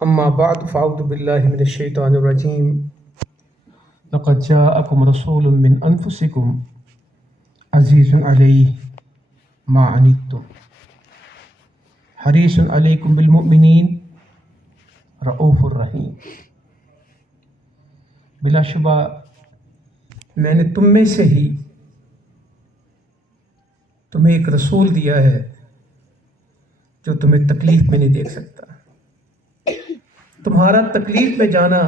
أما بعد فأعوذ بالله من الشيطان الرجيم لقد جاءكم رسول من أنفسكم عزيز عليه ما عنتم حريص عليكم بالمؤمنين رؤوف الرحیم۔ بلا شبہ میں نے تم میں سے ہی تمہیں ایک رسول دیا ہے جو تمہیں تکلیف میں نہیں دیکھ سکتا۔ تمہارا تکلیف میں جانا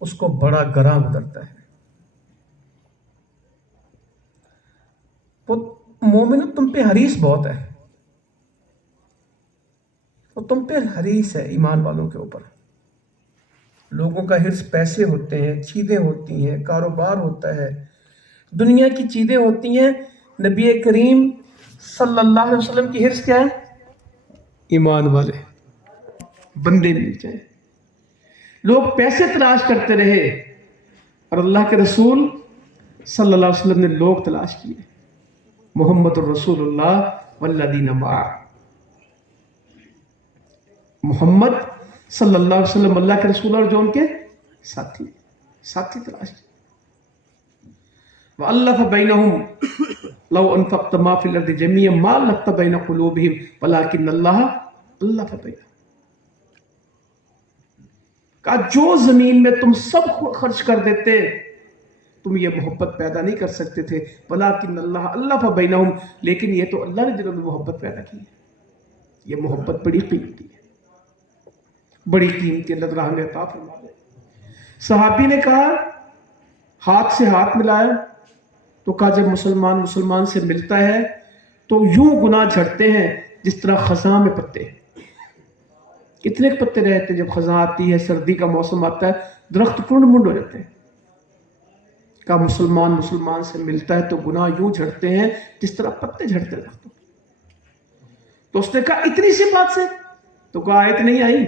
اس کو بڑا گراں گزرتا ہے۔ وہ مومن تم پہ حریص بہت ہے، وہ تم پہ حریص ہے ایمان والوں کے اوپر۔ لوگوں کا حرص پیسے ہوتے ہیں، چیزیں ہوتی ہیں، کاروبار ہوتا ہے، دنیا کی چیزیں ہوتی ہیں۔ نبی کریم صلی اللہ علیہ وسلم کی حرص کیا ہے؟ ایمان والے بندے مل جائیں۔ لوگ پیسے تلاش کرتے رہے اور اللہ کے رسول صلی اللہ علیہ وسلم نے لوگ تلاش کیے۔ محمد الرسول اللہ والذین معہ، محمد صلی اللہ علیہ وسلم اللہ کے رسول اور جو ان کے ساتھی تلاش کیے۔ وَأَلَّفَ بَيْنَهُمْ لَوْ أَنفَقْتَ مَا فِي الْأَرْضِ جَمِيعًا مَا أَلَّفْتَ بَيْنَ قُلُوبِهِمْ وَلَكِنَّ اللَّهَ أَلَّفَ بَيْنَهُمْ۔ کہا جو زمین میں تم سب خرچ کر دیتے تم یہ محبت پیدا نہیں کر سکتے تھے، وَلَكِنَّ اللَّهَ أَلَّفَ بَيْنَهُمْ، لیکن یہ تو اللہ نے دلوں میں محبت پیدا کی ہے۔ یہ محبت بڑی قیمتی ہے، بڑی قیمتی، اللہ تعالیٰ ہمیں عطا فرما دے۔ صحابی نے کہا، ہاتھ سے ہاتھ ملایا تو کہا جب مسلمان سے ملتا ہے تو یوں گناہ جھڑتے ہیں جس طرح خزاں میں پتے۔ کتنے پتے رہتے ہیں جب خزاں آتی ہے، سردی کا موسم آتا ہے، درخت کنڈ منڈ ہو جاتے ہیں۔ کہا مسلمان سے ملتا ہے تو گناہ یوں جھڑتے ہیں جس طرح پتے جھڑتے ہیں درختوں۔ تو اس نے کہا اتنی سی بات سے؟ تو کہا آیت نہیں آئی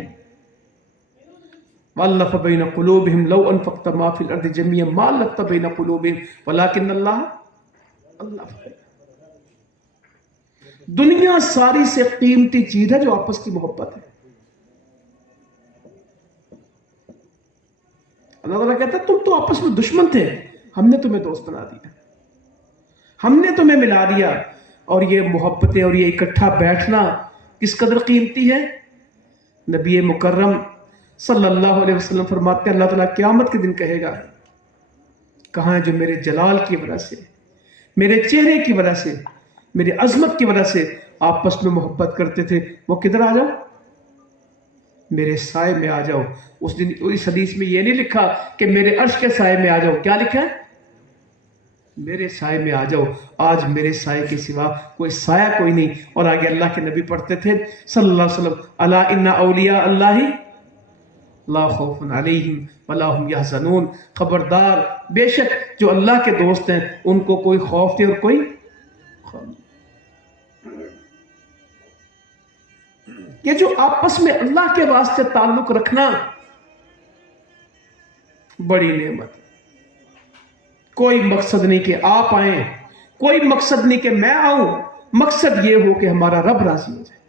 وَأَلَّفَ بَيْنَ قُلُوبِهِمْ لَوْ أَنفَقْتَ مَا فِي الْأَرْضِ جَمِيعًا مَا أَلَّفْتَ بَيْنَ قُلُوبِهِمْ وَلَكِنَّ اللَّهَ أَلَّفَ بَيْنَهُمْ۔ دنیا ساری سے قیمتی چیز ہے جو آپس کی محبت ہے۔ اللہ تعالیٰ کہتا ہے تم تو آپس میں دشمن تھے، ہم نے تمہیں دوست بنا دیا، ہم نے تمہیں ملا دیا۔ اور یہ محبتیں اور یہ اکٹھا بیٹھنا کس قدر قیمتی ہے۔ نبی مکرم صلی اللہ علیہ وسلم فرماتے ہیں اللہ تعالیٰ قیامت کے دن کہے گا کہاں ہے جو میرے جلال کی وجہ سے، میرے چہرے کی وجہ سے، میری عظمت کی وجہ سے آپس میں محبت کرتے تھے، وہ کدھر آ جاؤ؟ میرے سائے میں آ جاؤ۔ اس دن اس حدیث میں یہ نہیں لکھا کہ میرے عرش کے سائے میں آ جاؤ، کیا لکھا ہے؟ میرے سائے میں آ جاؤ۔ آج میرے سائے کے سوا کوئی سایہ کوئی نہیں۔ اور آگے اللہ کے نبی پڑھتے تھے صلی اللہ علیہ وسلم، الا ان اولیاء اللہ لا خوف علیہم ولا هم یحزنون، خبردار بے شک جو اللہ کے دوست ہیں ان کو کوئی خوف نہیں اور کوئی غم نہیں۔ یہ جو آپس میں اللہ کے واسطے تعلق رکھنا بڑی نعمت ہے۔ کوئی مقصد نہیں کہ آپ آئیں، کوئی مقصد نہیں کہ میں آؤں، مقصد یہ ہو کہ ہمارا رب راضی ہو جائے،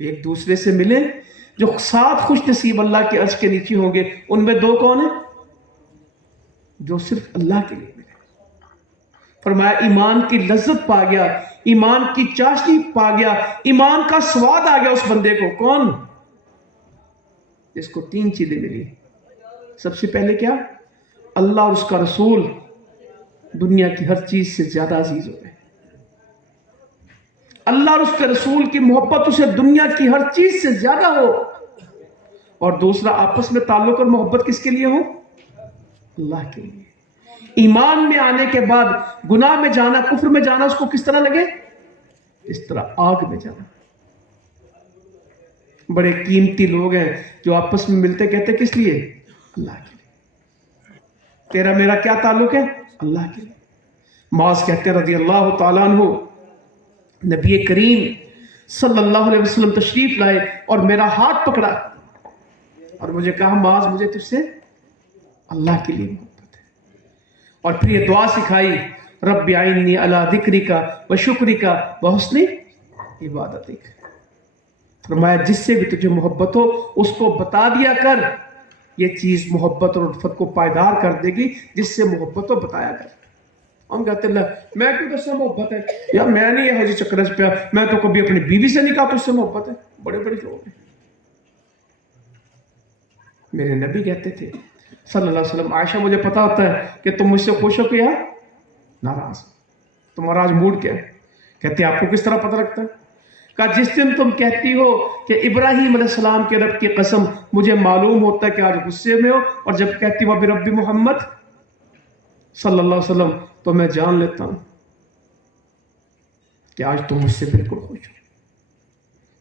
ایک دوسرے سے ملیں۔ جو 7 خوش نصیب اللہ کے عرش کے نیچے ہوں گے ان میں 2 کون ہیں؟ جو صرف اللہ کے لیے ملے۔ فرمایا ایمان کی لذت پا گیا، ایمان کی چاشنی پا گیا، ایمان کا سواد آ گیا اس بندے کو۔ کون؟ جس کو 3 چیزیں ملی۔ سب سے پہلے کیا؟ اللہ اور اس کا رسول دنیا کی ہر چیز سے زیادہ عزیز ہو گئے۔ اللہ اور اس کے رسول کی محبت اسے دنیا کی ہر چیز سے زیادہ ہو۔ اور دوسرا آپس میں تعلق اور محبت کس کے لیے ہو؟ اللہ کے لیے۔ ایمان میں آنے کے بعد گناہ میں جانا، کفر میں جانا اس کو کس طرح لگے؟ اس طرح آگ میں جانا۔ بڑے قیمتی لوگ ہیں جو آپس میں ملتے کہتے کس لیے؟ اللہ کے لیے۔ تیرا میرا کیا تعلق ہے؟ اللہ کے لیے۔ معاذ کہتے رضی اللہ تعالیٰ عنہ، نبی کریم صلی اللہ علیہ وسلم تشریف لائے اور میرا ہاتھ پکڑا اور مجھے کہا معاذ مجھے تجھ سے اللہ کے لیے محبت ہے۔ اور پھر یہ دعا سکھائی، رب اعنی علی ذکرک و شکرک و حسن عبادتک۔ फरमाया जिससे भी तुझे मोहब्बत हो उसको बता दिया कर, ये चीज मोहब्बत और उल्फत को पायदार कर देगी, जिससे मोहब्बत हो बताया कर। हम कहते हैं मैं क्यों दसा मोहब्बत है यार, मैं नहीं यहो जी चक्कर च पिया, मैं तो कभी अपनी बीवी से नहीं कहा तो उससे मोहब्बत है। बड़े बड़े लोग हैं। मेरे नबी कहते थे सल्लल्लाहु अलैहि वसल्लम, आयशा मुझे पता होता है कि तुम मुझसे खुश हो कि या नाराज, तुम्हारा आज मूड क्या है? कहते आपको किस तरह पता लगता है? कहा जिस दिन तुम कहती हो कि इब्राहिम अलैहिस्सलाम के रब की कसम मुझे मालूम होता है कि आज गुस्से में हो, और जब कहती हो रब्बी मोहम्मद सल्लल्लाहु अलैहि वसल्लम तो मैं जान लेता हूं कि आज तुम मुझसे बिल्कुल खुश हो।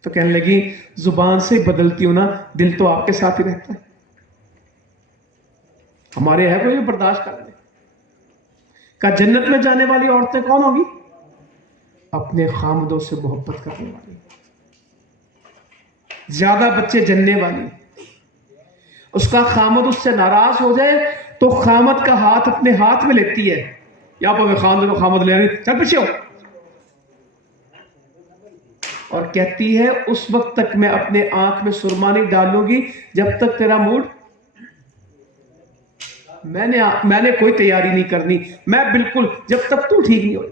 तो कहने लगी जुबान से बदलती हूं ना, दिल तो आपके साथ ही रहता है। हमारे है कोई बर्दाश्त कर ले। का जन्नत में जाने वाली औरतें कौन होगी? अपने खामदों से मोहब्बत करने वाली, ज्यादा बच्चे जन्ने वाली। उसका खामद उससे नाराज हो जाए तो खामद का हाथ अपने हाथ में लेती है, या पर खामद को खामद ले चल पीछे हो, और कहती है उस वक्त तक मैं अपने आंख में सुरमा नहीं डालूंगी जब तक तेरा मूड, मैंने कोई तैयारी नहीं करनी, मैं बिल्कुल जब तक तू ठीक नहीं हो।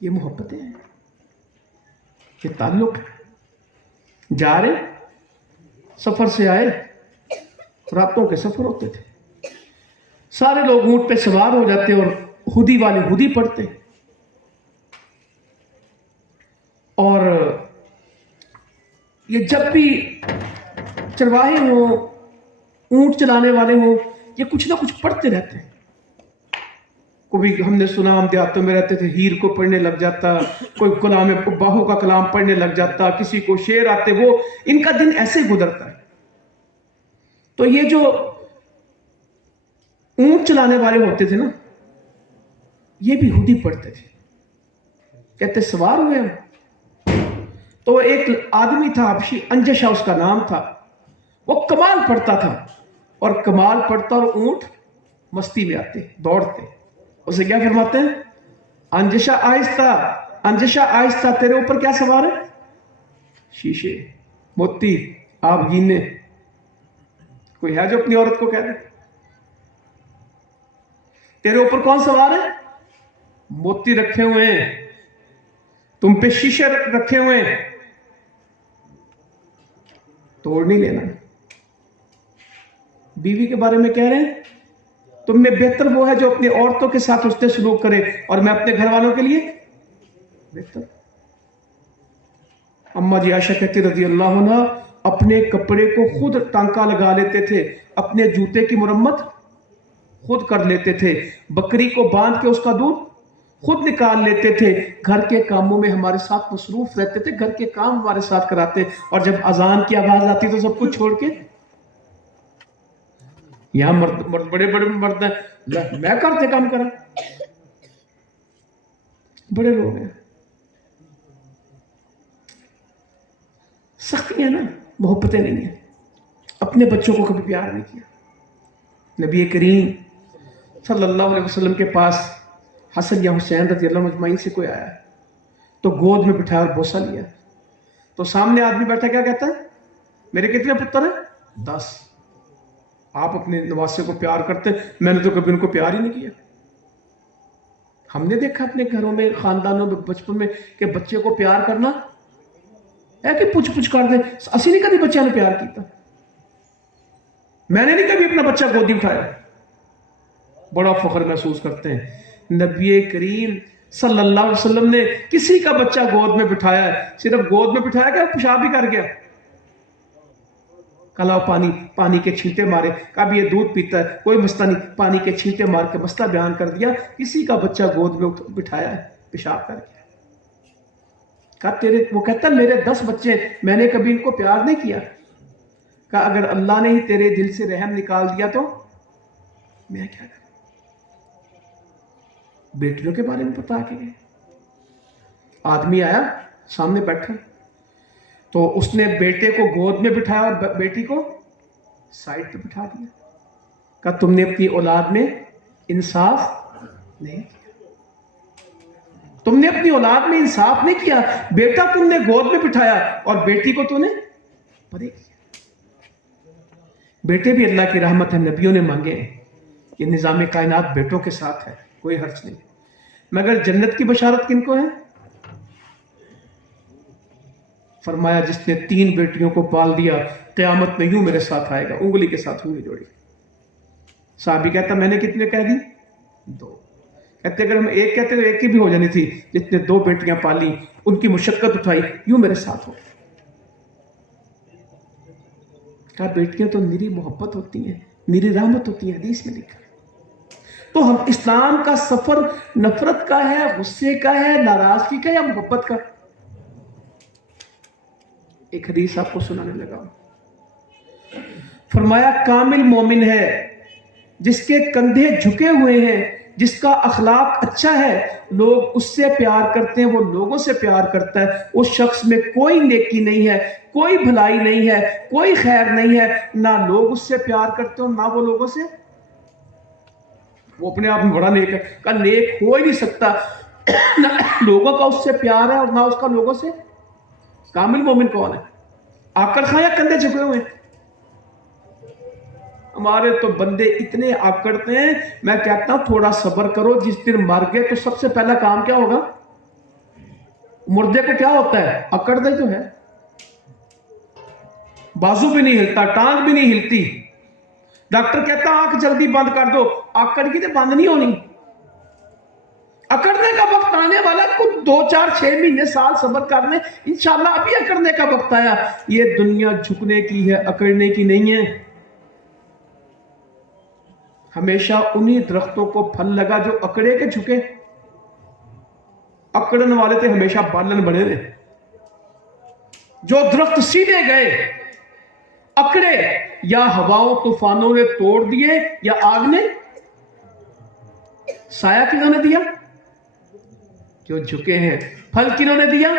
ये मोहब्बतें हैं, ये ताल्लुक है। जा रहे सफर से आए, रातों के सफर होते थे, सारे लोग ऊंट पे सवार हो जाते और हुदी वाले हुदी पढ़ते, और ये जब भी चरवाहे हो, ऊंट चलाने वाले हो, ये कुछ ना कुछ पढ़ते रहते हैं। कभी हमने सुना हम देहातों में रहते थे, हीर को पढ़ने लग जाता, कोई कलाम बाहू का कलाम पढ़ने लग जाता, किसी को शेर आते, वो इनका दिन ऐसे गुजरता है। तो ये जो ऊंट चलाने वाले होते थे ना, ये भी हुदी पढ़ते थे। कहते सवार हुए हम, तो एक आदमी था हबशी, अंजशा उसका नाम था, वो कमाल पढ़ता था, और कमाल पढ़ता और ऊंट मस्ती में आते दौड़ते। उसे क्या फरमाते हैं? अंजशा आहिस्ता, अंजशा आहिस्ता, तेरे ऊपर क्या सवार है? शीशे, मोती, आप गिने। कोई है जो अपनी औरत को कह दे तेरे ऊपर कौन सवार है? मोती रखे हुए हैं, तुम पे शीशे रखे हुए हैं, तोड़ नहीं लेना। बीवी के बारे में कह रहे हैं तुम में बेहतर वो है जो अपनी औरतों के साथ उससे सलूक करे, और मैं अपने घर वालों के लिए बेहतर। अम्मा जी आयशा कहती रज़ी अल्लाह अन्हा, अपने कपड़े को खुद टांका लगा लेते थे, अपने जूते की मुरम्मत खुद कर लेते थे, बकरी को बांध के उसका दूध खुद निकाल लेते थे, घर के कामों में हमारे साथ मसरूफ रहते थे, घर के काम हमारे साथ कराते, और जब अजान की आवाज आती तो सब कुछ छोड़ के यहां मर्द बड़े बड़े मर्द हैं, मैं करते काम करा, बड़े लोग हैं। सख्तियां ना, मोहब्बतें नहीं है। अपने बच्चों को कभी प्यार नहीं किया। नबी करीम सल्लल्लाहु अलैहि वसल्लम के पास हसन या हुसैन रज़ी अल्लाह अजमईन से कोई आया, तो गोद में बिठाया और बोसा लिया, तो सामने आदमी बैठा क्या कहता है? मेरे कितने पुत्र हैं? 10। आप अपने नवासे को प्यार करते, मैंने तो कभी उनको प्यार ही नहीं किया। हमने देखा अपने घरों में, खानदानों में, बचपन में कि बच्चे को प्यार करना है कि पुछ पुछ कर दे। असी नहीं कभी बच्चे ने प्यार किया, मैंने नहीं कभी अपना बच्चा गोदी उठाया। बड़ा फख्र महसूस करते हैं। नबी करीम सल्लल्लाहु अलैहि वसल्लम ने किसी का बच्चा गोद में बिठाया है, सिर्फ गोद में बिठाया क्या, पेशाब भी कर गया, कलाओ पानी के छींटे मारे, कभी ये दूध पीता है, कोई मसला नहीं, पानी के छींटे मार के मसला बयान कर दिया। किसी का बच्चा गोद में बिठाया है, पेशाब कर गया। कहा तेरे, वो कहता मेरे 10 बच्चे, मैंने कभी इनको प्यार नहीं किया। कहा अगर अल्लाह ने ही तेरे दिल से रहम निकाल दिया तो मैं क्या करूं? बेटियों के बारे में बता के गए। आदमी आया सामने बैठा, तो उसने बेटे को गोद में बिठाया और बेटी को साइड पे बिठा दिया। कहा तुमने अपनी औलाद में इंसाफ नहीं किया। तुमने अपनी औलाद में इंसाफ नहीं किया, बेटा तुमने गोद में बिठाया और बेटी को तूने परे किया। बेटे भी अल्लाह की रहमत है, नबियों ने मांगे ये निजाम कायनात बेटों के साथ है, कोई हर्ज नहीं। मगर जन्नत की बशारत किनको है? फरमाया जिसने 3 बेटियों को पाल दिया क़यामत में यूं मेरे साथ आएगा, उंगली के साथ उंगली जोड़ी। साहबी कहता मैंने कितने कह दी? 2। कहते अगर हम एक कहते तो एक की भी हो जानी थी। जितने 2 बेटियां पाली, उनकी मुशक्कत उठाई, यूं मेरे साथ हो। कहा बेटियां तो निरी मोहब्बत होती हैं, निरी रहमत होती है, हदीस में लिखा। तो हम इस्लाम का सफर नफरत का है, गुस्से का है, नाराजगी का, या मोहब्बत का? एक हदीस आपको सुनाने लगा। फरमाया कामिल मोमिन है जिसके कंधे झुके हुए हैं, जिसका अखलाक अच्छा है, लोग उससे प्यार करते हैं, वो लोगों से प्यार करता है। उस शख्स में कोई नेकी नहीं है, कोई भलाई नहीं है, कोई खैर नहीं है, ना लोग उससे प्यार करते हो ना वो लोगों से। वो अपने आप में बड़ा नेक है, का नेक हो ही नहीं सकता ना लोगों का उससे प्यार है और ना उसका लोगों से। कामिल मोमिन कौन है? आकड़ खां या कंधे झुके हुए? हमारे तो बंदे इतने आकड़ते हैं, मैं कहता हूं थोड़ा सब्र करो, जिस दिन मर गए तो सबसे पहला काम क्या होगा? मुर्दे को क्या होता है? अकड़ते तो है, बाजू भी नहीं हिलता, टांग भी नहीं हिलती। डॉक्टर कहता आंख जल्दी बंद कर दो, आकड़ की तो बंद नहीं होनी। अकड़ने का वक्त आने वाला, कुछ 2, 4, 6 महीने, साल सब्र कर ले, इंशाल्लाह अभी अकड़ने का वक्त आया। ये दुनिया झुकने की है, अकड़ने की नहीं है। हमेशा उन्हीं दरख्तों को फल लगा जो अकड़े के झुके। अकड़न वाले थे हमेशा बालन बने थे। जो दरख्त सीधे गए, अकड़े, या हवाओं तूफानों ने तोड़ दिए या आग ने। साया किन्होंने दिया? जो झुके हैं। फल किन्होंने दिया?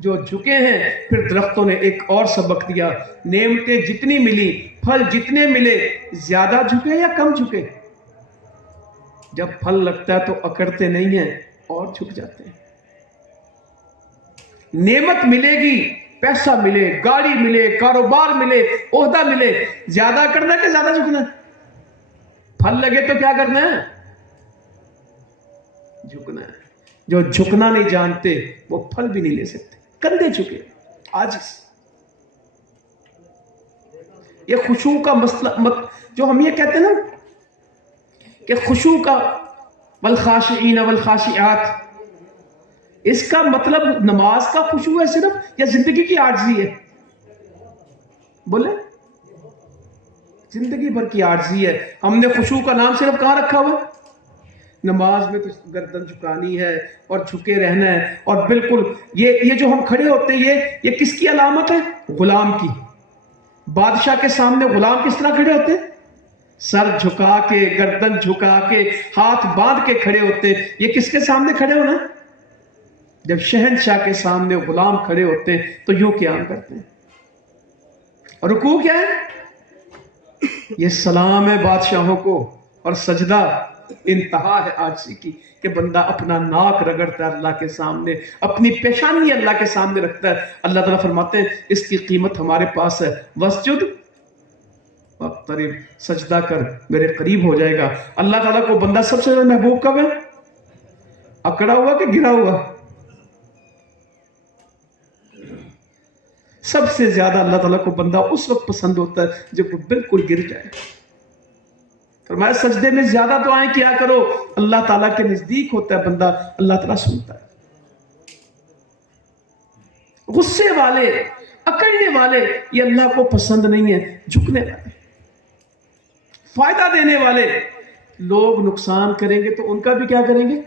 जो झुके हैं। फिर दरख्तों ने एक और सबक दिया, नेमतें जितनी मिली, फल जितने मिले, ज्यादा झुके या कम झुके? जब फल लगता है तो अकड़ते नहीं हैं और झुक जाते हैं। नेमत मिलेगी, पैसा मिले, गाड़ी मिले, कारोबार मिले, ओहदा मिले, ज्यादा अकड़ना कि ज्यादा झुकना? फल लगे तो क्या करना है? झुकना है। जो झुकना नहीं जानते वो फल भी नहीं ले सकते। कंधे झुके, आजिज़। ये खुशू का मसला जो हम ये कहते हैं ना कि खुशू का वल खाशिईन वल खाशिआत, इसका मतलब नमाज का खुशू है सिर्फ, या जिंदगी की आजिज़ी है? बोले, जिंदगी भर की आजिज़ी है। हमने खुशू का नाम सिर्फ कहां रखा हुआ है? नमाज में तो गर्दन झुकानी है और झुके रहना है। और बिल्कुल ये जो हम खड़े होते हैं, ये किसकी अलामत है? गुलाम की। बादशाह के सामने गुलाम किस तरह खड़े होते? सर झुका के, गर्दन झुका के, हाथ बांध के खड़े होते। ये किसके सामने खड़े होना? जब शहंशाह के सामने गुलाम खड़े होते तो यूं क़याम करते हैं। और रुकू क्या है? ये सलाम है बादशाहों को, और सजदा इंतहा है आजिज़ी की कि बंदा अपना नाक रगड़ता है अल्लाह के सामने, अपनी पेशानी अल्लाह के सामने रखता है। अल्लाह ताला फरमाते हैं इसकी कीमत हमारे पास है। वस्जुद वक्तरिब, सजदा कर, मेरे करीब हो जाएगा। अल्लाह ताला को बंदा सबसे ज्यादा महबूब कब है? अकड़ा हुआ कि गिरा हुआ? सबसे ज्यादा अल्लाह ताला को बंदा उस वक्त पसंद होता है जब वो बिल्कुल गिर जाए। फरमाया सजदे में ज्यादा दुआएं किया करो, अल्लाह ताला के नजदीक होता है बंदा, अल्लाह ताला सुनता है। गुस्से वाले, अकड़ने वाले, ये अल्लाह को पसंद नहीं है। झुकने वाले, फायदा देने वाले, लोग नुकसान करेंगे तो उनका भी क्या करेंगे?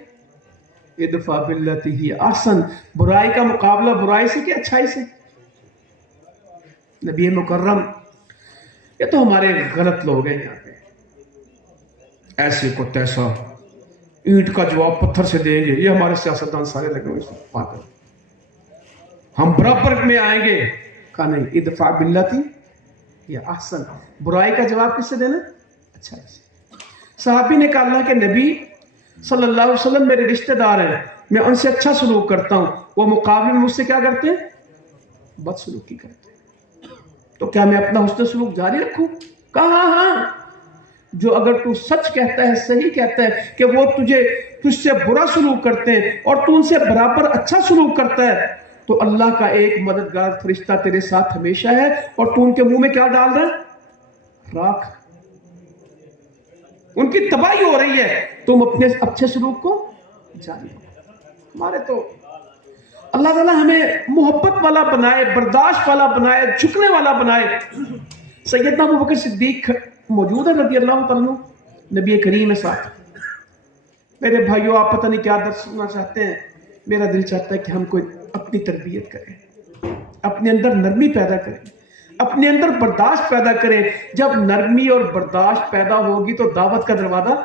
इदफा बिल्लती ही ahsan, बुराई का मुकाबला बुराई से कि अच्छाई से। नबी मुकर्रम, ये तो हमारे गलत लोग हैं यहाँ पे, ऐसे को तैसा, ईंट का जवाब पत्थर से देंगे, ये हमारे सियासतदान सारे लगे हुए पागल, हम बराबर में आएंगे। कहा नहीं, इदफा बिल्लती या ahsan, बुराई का जवाब किससे देना? अच्छा से। सहाबी ने कहा अल्लाह के नबी, صلی اللہ علیہ وسلم میرے رشتہ دار ہیں، میں ان سے اچھا سلوک کرتا ہوں، وہ مقابلے میں مجھ سے کیا کرتے ہیں؟ بد سلوکی کرتے ہیں، تو کیا میں اپنا حسن سلوک جاری رکھوں؟ کہا ہاں، جو اگر تو سچ کہتا ہے، صحیح کہتا ہے کہ وہ تجھ سے برا سلوک کرتے ہیں اور تو ان سے برابر اچھا سلوک کرتا ہے، تو اللہ کا ایک مددگار فرشتہ تیرے ساتھ ہمیشہ ہے، اور تو ان کے منہ میں کیا ڈال رہا ہے؟ راکھ، ان کی تباہی ہو رہی ہے، تم اپنے اچھے سلوک کو جاری رکھو۔ ہمارے تو اللہ تعالیٰ ہمیں محبت والا بنائے، برداشت والا بنائے، جھکنے والا بنائے۔ سیدنا ابو بکر صدیق موجود ہے رضی اللہ تعالیٰ عنہ، نبی کریم ساتھ۔ میرے بھائیوں، آپ پتہ نہیں کیا درس سننا چاہتے ہیں، میرا دل چاہتا ہے کہ ہم کوئی اپنی تربیت کریں، اپنے اندر نرمی پیدا کریں، اپنے اندر برداشت پیدا کریں۔ جب نرمی اور برداشت پیدا ہوگی تو دعوت کا دروازہ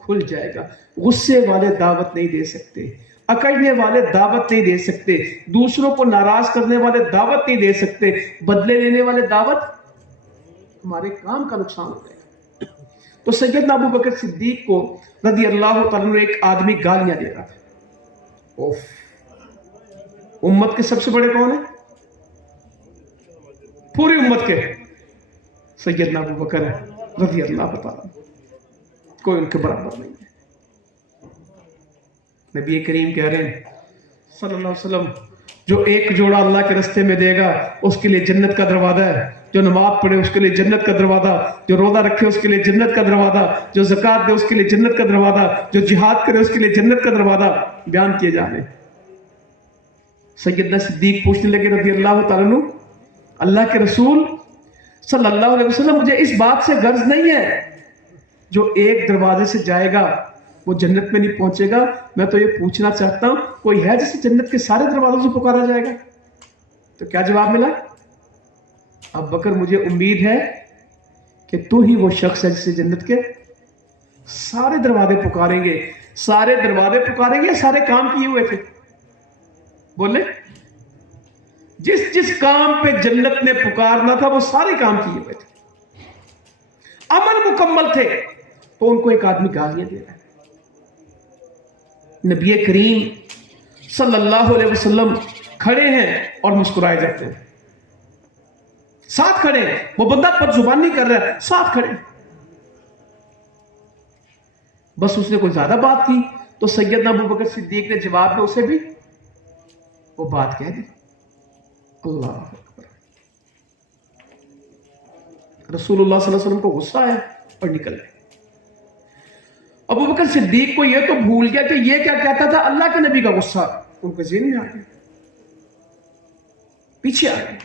کھل جائے گا۔ غصے والے دعوت نہیں دے سکتے، اکڑنے والے دعوت نہیں دے سکتے، دوسروں کو ناراض کرنے والے دعوت نہیں دے سکتے، بدلے لینے والے دعوت ہمارے کام کا نقصان ہو جائے گا۔ تو سیدنا ابو بکر صدیق کو رضی اللہ تعالیٰ عنہ ایک آدمی گالیاں دے رہا تھا۔ اوف، امت کے سب سے بڑے کون ہیں؟ پوری امت کے سیدنا ابو بکر رضی اللہ تعالیٰ عنہ، کوئی ان کے برابر نہیں ہے۔ نبی کریم کہہ رہے ہیں صلی اللہ علیہ وسلم، جو ایک جوڑا اللہ کے رستے میں دے گا اس کے لیے جنت کا دروازہ ہے، جو نماز پڑھے اس کے لیے جنت کا دروازہ، جو روزہ رکھے اس کے لیے جنت کا دروازہ، جو زکوٰۃ دے اس کے لیے جنت کا دروازہ، جو جہاد کرے اس کے لیے جنت کا دروازہ بیان کیے جا رہے ہیں۔ سیدنا صدیق پوچھنے لگے رضی اللہ تعالیٰ عنہ، اللہ کے رسول صلی اللہ علیہ وسلم، مجھے اس بات سے غرض نہیں ہے، جو ایک دروازے سے جائے گا وہ جنت میں نہیں پہنچے گا، میں تو یہ پوچھنا چاہتا ہوں کوئی ہے جسے جنت کے سارے دروازوں سے پکارا جائے گا؟ تو کیا جواب ملا؟ اب بکر، مجھے امید ہے کہ تو ہی وہ شخص ہے جسے جنت کے سارے دروازے پکاریں گے۔ سارے دروازے پکاریں گے یا سارے کام کیے ہوئے تھے؟ بولے، جس جس کام پہ جنت نے پکارنا تھا وہ سارے کام کیے ہوئے تھے، عمل مکمل تھے، تو ان کو ایک آدمی گالیاں دے رہا ہے۔ نبی کریم صلی اللہ علیہ وسلم کھڑے ہیں اور مسکرائے جاتے ہیں، ساتھ کھڑے ہیں، وہ بندہ پر زبان نہیں کر رہا ہے، ساتھ کھڑے ہیں۔ بس اس نے کوئی زیادہ بات کی تو سیدنا ابو بکر صدیق نے جواب میں اسے بھی وہ بات کہہ دی۔ اللہ اکبر، رسول اللہ صلی اللہ علیہ وسلم کو غصہ آیا اور نکل گئے۔ ابو بکر صدیق کو یہ تو بھول گیا کہ یہ کیا کہتا تھا، اللہ کے نبی کا غصہ ان کے ذہن میں آ گیا، پیچھے آ گئے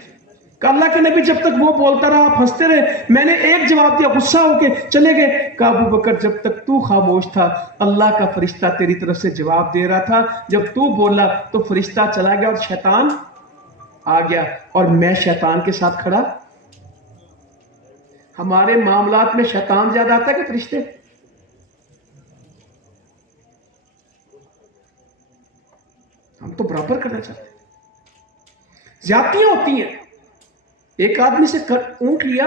کہ اللہ کے نبی جب تک وہ بولتا رہا آپ ہنستے رہے، میں نے ایک جواب دیا، غصہ ہو کے چلے گئے۔ کہ ابو بکر جب تک تو خاموش تھا اللہ کا فرشتہ تیری طرف سے جواب دے رہا تھا، جب تو بولا تو فرشتہ چلا گیا اور شیطان آ گیا، اور میں شیطان کے ساتھ کھڑا۔ ہمارے معاملات میں شیطان زیادہ آتا ہے کہ فرشتے؟ ہم تو برابر کرنا چاہتے ہیں، زیادتیاں ہوتی ہیں۔ ایک آدمی سے اونٹ لیا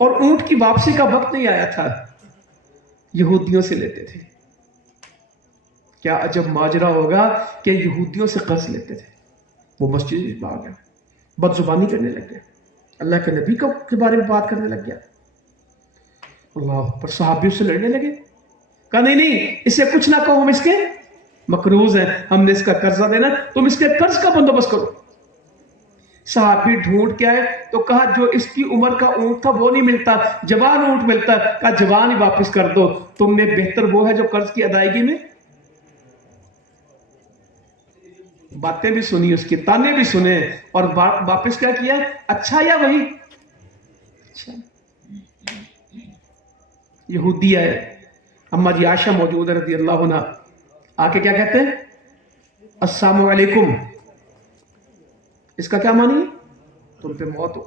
اور اونٹ کی واپسی کا وقت نہیں آیا تھا، یہودیوں سے لیتے تھے۔ کیا عجب ماجرا ہوگا کہ یہودیوں سے قرض لیتے تھے۔ وہ مسجد میں آ گیا، بد زبانی کرنے لگ گیا، اللہ کے نبی کے بارے میں بات کرنے لگ گیا، اللہ پر صحابیوں سے لڑنے لگے۔ کہا نہیں، اسے کچھ نہ کہو، ہم اس کے مقروض ہیں، ہم نے اس کا قرضہ دینا، تم اس کے قرض کا بندوبست کرو۔ صحابی ڈھونڈ کے آئے تو کہا جو اس کی عمر کا اونٹ تھا وہ نہیں ملتا، جوان اونٹ ملتا۔ کہا جوان ہی واپس کر دو، تم نے بہتر وہ ہے جو قرض کی ادائیگی میں باتیں بھی سنی، اس کے تانے بھی سنے، اور واپس کیا کیا؟ اچھا یا وہی اچھا۔ یہودی آئے، اما جی عائشہ موجود ہے رضی اللہ عنہ، آ کے کیا کہتے ہیں؟ السلام علیکم۔ اس کا کیا معنی ہے؟ تم پہ موت ہو۔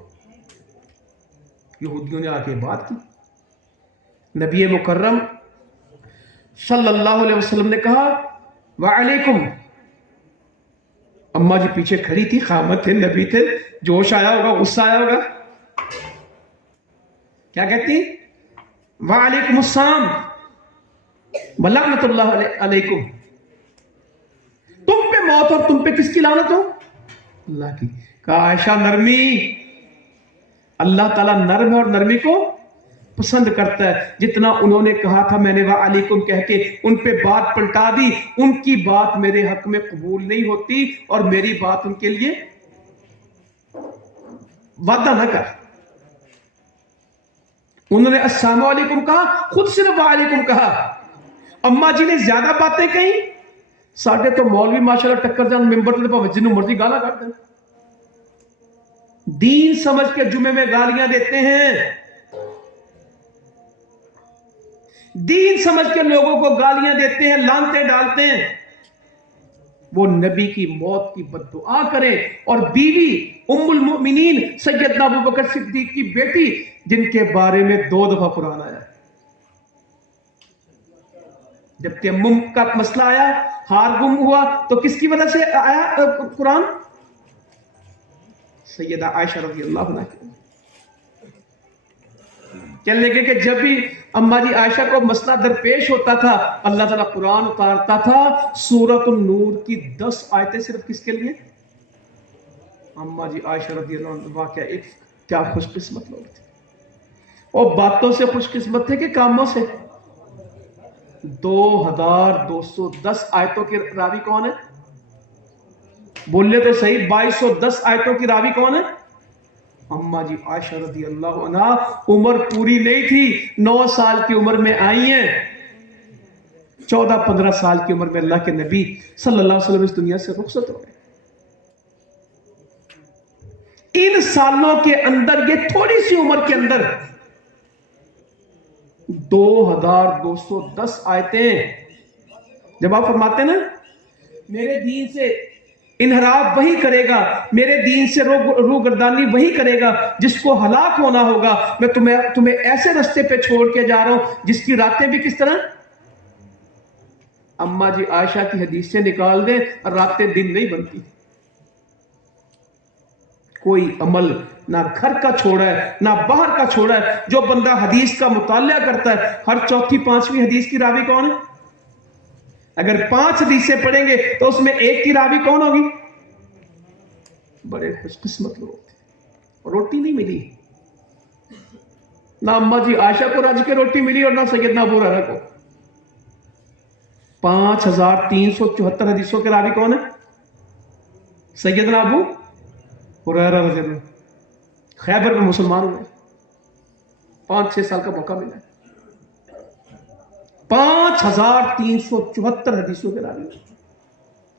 یہودیوں نے آ کے بات کی، نبی مکرم صلی اللہ علیہ وسلم نے کہا وعلیکم۔ اما جی پیچھے کھڑی تھی، خامد تھے، نبی تھے، جوش آیا ہوگا، غصہ آیا ہوگا، کیا کہتی؟ وعلیکم السلام۔ वलअनत अल्लाह अलैकुम, तुम पे मौत और तुम पे किसकी लानत हो? अल्लाह की। कहा आयशा नरमी, अल्लाह ताला नरम है और नरमी को पसंद करता है। जितना उन्होंने कहा था मैंने वाह अलैकुम कह के उन पे बात पलटा दी, उनकी बात मेरे हक में कबूल नहीं होती और मेरी बात उनके लिए वादा न कर। उन्होंने अस्सलाम वालेकुम कहा, खुद सिर्फ वालेकुम कहा। अम्मा जी ने ज्यादा बातें कही, साढ़े तो मौलवी माशाल्लाह टक्कर जान मेंबर भावे जिन्हों मर्जी गाला काटते हैं, दीन समझ के जुमे में गालियां देते हैं, दीन समझ के लोगों को गालियां देते हैं, लानते डालते हैं। वो नबी की मौत की बद्दुआ करें और बीवी उम्मुल मोमिनीन सैयदना अबू बकर सिद्दीक की बेटी, जिनके बारे में 2 दफा कुरान आया। जब तयम्मुम का मसला आया, हार गुम हुआ, तो किसकी वजह से आया कुरान? सैयदा आयशा रज़ी अल्लाह अन्हा की। कहने लगे कि जब भी अम्मा जी आयशा को मसला दरपेश होता था, अल्लाह ताला कुरान उतारता था, सूरतुन नूर की 10 आयतें सिर्फ किसके लिए? अम्मा जी आयशा रज़ी अल्लाह अन्हा। वाकया एक क्या खुशकिस्मत लोग थे। और बातों से खुशकिस्मत थे कि कामों से। 2210 आयतों के रावी कौन है? बोले तो सही, 2210 आयतों की रावी कौन है? अम्मा जी आयशा रज़ी अल्लाह अन्हा। उम्र पूरी नहीं थी, 9 साल की उम्र में आई हैं। 14-15 साल की उम्र में अल्लाह के नबी सल्लल्लाहु अलैहि वसल्लम इस दुनिया से रुखसत हो गए। इन सालों के अंदर, ये थोड़ी सी उम्र के अंदर 2210 आयतें। जब आप फरमाते ना मेरे दीन से इनहराफ वही करेगा, मेरे दीन से रूगर्दानी वही करेगा जिसको हलाक होना होगा, मैं तुम्हें ऐसे रास्ते पे छोड़ के जा रहा हूं जिसकी रातें भी किस तरह? अम्मा जी आयशा की हदीस से निकाल दें, रातें दिन नहीं बनती। कोई अमल ना घर का छोड़ा है ना बाहर का छोड़ा है। जो बंदा हदीस का मुतालिया करता है, हर 4-5वीं हदीस की रावी कौन है? अगर 5 हदीसें पढ़ेंगे तो उसमें एक की रावी कौन होगी? बड़े खुशकिस्मत लोग थे। रोटी नहीं मिली, ना अम्मा जी आयशा को रज के रोटी मिली और ना सैयदना अबू हुरैरा को। 5374 हदीसों के रावी कौन है? सैयदना अबू हुरैरा रज़ी अल्लाह। खैबर में मुसलमान हुए, 5-6 साल का मौका मिला। 5374 हदीसों के रावी,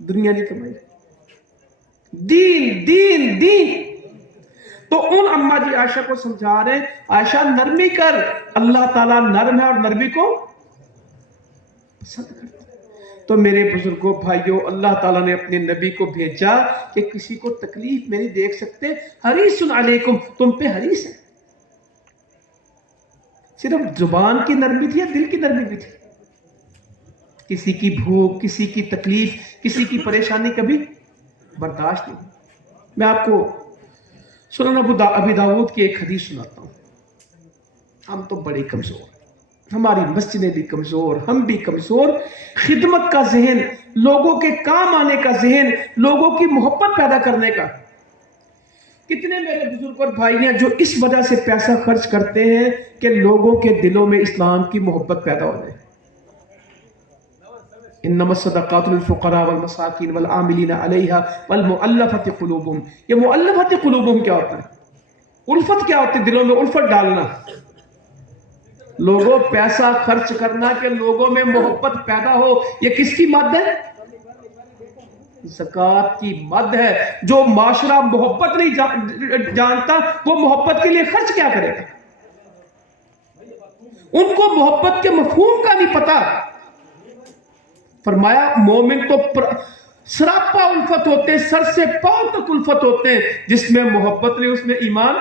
दुनिया ने कमाई। दीन दीन दीन। तो उन अम्मा जी आयशा को समझा रहे, आयशा नरमी कर, अल्लाह ताला नरम है और नरमी को पसंद करता है। तो मेरे बुजुर्गों भाइयों, अल्लाह ताला ने अपने नबी को भेजा कि किसी को तकलीफ में नहीं देख सकते। हरीसुन अलैकुम, तुम पे हरीस है। सिर्फ जुबान की नरमी थी या दिल की नरमी भी थी? किसी की भूख, किसी की तकलीफ, किसी की परेशानी कभी बर्दाश्त नहीं। मैं आपको सुनन अबी दाऊद की एक हदीस सुनाता हूं। हम तो बड़े कमजोर, हमारी मस्जिदें भी कमजोर, हम भी कमजोर। खिदमत का जहन, लोगों के काम आने का जहन, लोगों की मोहब्बत पैदा करने का। कितने मेरे बुजुर्ग और भाई हैं जो इस वजह से पैसा खर्च करते हैं कि लोगों के दिलों में इस्लाम की मोहब्बत पैदा हो जाए। इन्नमस्सदक़ातुल फुक़रा वल मसाकीन वल आमिलीना अलैहा वल मुअल्लफ़ति क़ुलूबुहुम। ये मुअल्लफ़ति क़ुलूबुहुम क्या होता है? उल्फत क्या होती है? दिलों में उल्फत डालना। लोगों पैसा खर्च करना कि लोगों में मोहब्बत पैदा हो, ये किसकी मद है? ज़कात की मद है। जो माशरा मोहब्बत नहीं जानता, वो मोहब्बत के लिए खर्च क्या करेगा? उनको मोहब्बत के मफहूम का नहीं पता। फरमाया मोमिन तो सरापा उल्फत होते हैं, सर से पांव तक उल्फत होते हैं। जिसमें मोहब्बत नहीं उसमें ईमान।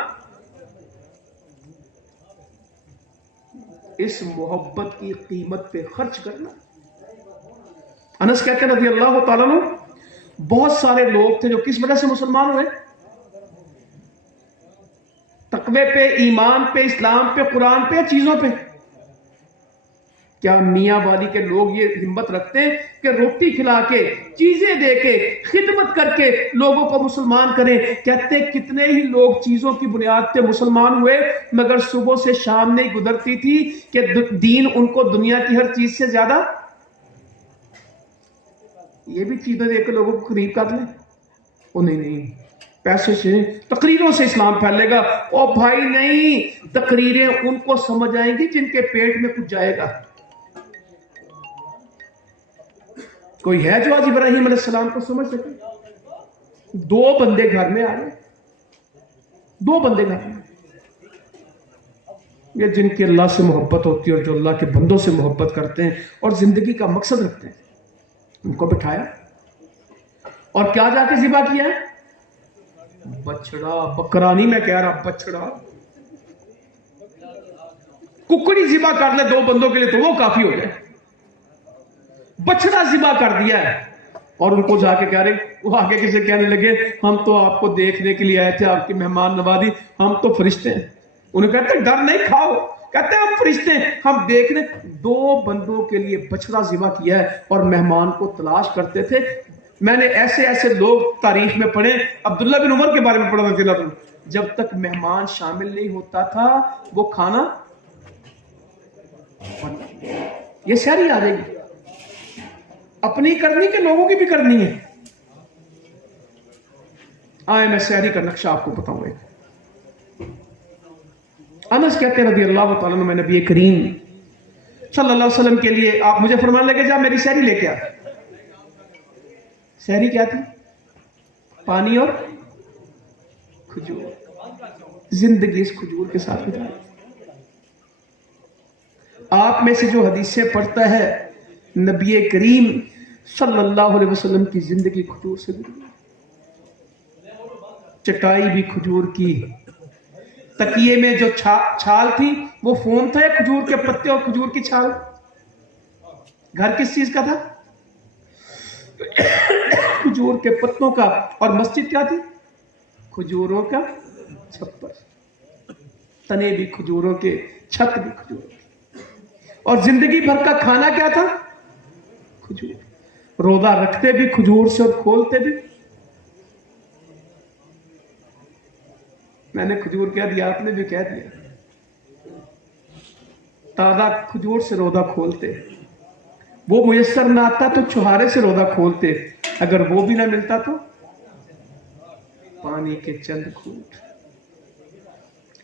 इस मोहब्बत की कीमत पे खर्च करना। अनस कहते हैं रज़ी अल्लाह तआला अन्हु, बहुत सारे लोग थे जो किस वजह से मुसलमान हुए? तकवे पे, ईमान पे, इस्लाम पे, कुरान पे, चीजों पे। کیا میاں والی کے لوگ یہ ہمت رکھتے ہیں کہ روٹی کھلا کے چیزیں دے کے خدمت کر کے لوگوں کو مسلمان کریں؟ کہتے کتنے ہی لوگ چیزوں کی بنیاد پہ مسلمان ہوئے مگر صبح سے شام نہیں گزرتی تھی کہ دین ان کو دنیا کی ہر چیز سے زیادہ، یہ بھی چیزیں دے کے لوگوں کو قریب کر لیں۔ وہ نہیں، پیسے سے تقریروں سے اسلام پھیلے گا۔ او بھائی نہیں، تقریریں ان کو سمجھ آئیں گی جن کے پیٹ میں کچھ جائے گا۔ کوئی ہے جو آج ابراہیم علیہ السلام کو سمجھ سکے؟ 2 بندے گھر میں آ گئے، 2 بندے گھر میں، یہ جن کی اللہ سے محبت ہوتی ہے اور جو اللہ کے بندوں سے محبت کرتے ہیں اور زندگی کا مقصد رکھتے ہیں، ان کو بٹھایا اور کیا جا کے ذبح کیا ہے؟ بچڑا، بکرا نہیں میں کہہ رہا، بچڑا۔ ککڑی ذبح کر لے 2 بندوں کے لیے تو وہ کافی ہو جائے، بچڑا ذبح کر دیا ہے۔ اور ان کو جا کے کہہ رہے، وہ آگے کسے کہنے لگے ہم تو آپ کو دیکھنے کے لیے آئے تھے، آپ کی مہمان نوازی، ہم تو فرشتے ہیں۔ انہیں کہتے ہیں ڈر نہیں کھاؤ، کہتے ہیں ہم فرشتے ہیں، ہم دیکھنے۔ 2 بندوں کے لیے بچڑا ذبح کیا ہے اور مہمان کو تلاش کرتے تھے۔ میں نے ایسے لوگ تاریخ میں پڑھے، عبداللہ بن عمر کے بارے میں پڑھا رضی اللہ عنہ، جب تک مہمان شامل نہیں ہوتا تھا وہ کھانا، یہ ساری آ جائے گی، اپنی کرنی کہ لوگوں کی بھی کرنی ہے۔ آئے میں سحری کا نقشہ آپ کو بتاؤں گا۔ انس کہتے ہیں رضی اللہ تعالیٰ عنہ، میں نبی کریم صلی اللہ علیہ وسلم کے لیے آپ مجھے فرمانے لگے جا میری سحری لے کے آ۔ سحری کیا تھی؟ پانی اور کھجور۔ زندگی اس کھجور کے ساتھ گزاری۔ آپ میں سے جو حدیثیں پڑھتا ہے نبی کریم صلی اللہ علیہ وسلم کی زندگی کھجور سے گزری، چٹائی بھی کھجور کی، تکیے میں جو چھال تھی وہ فوم تھا یا کھجور کے پتے اور کھجور کی چھال؟ گھر کس چیز کا تھا؟ کھجور کے پتوں کا۔ اور مسجد کیا تھی؟ کھجوروں کا چھپر، تنے بھی کھجوروں کے، چھت بھی کھجوروں کے۔ اور زندگی بھر کا کھانا کیا تھا؟ کھجور۔ روزہ رکھتے بھی کھجور سے اور کھولتے بھی۔ میں نے کھجور کہہ دیا، آپ نے بھی کہہ دیا۔ تازہ کھجور سے روزہ کھولتے، وہ میسر نہ آتا تو چھہارے سے روزہ کھولتے، اگر وہ بھی نہ ملتا تو پانی کے چند گھونٹ۔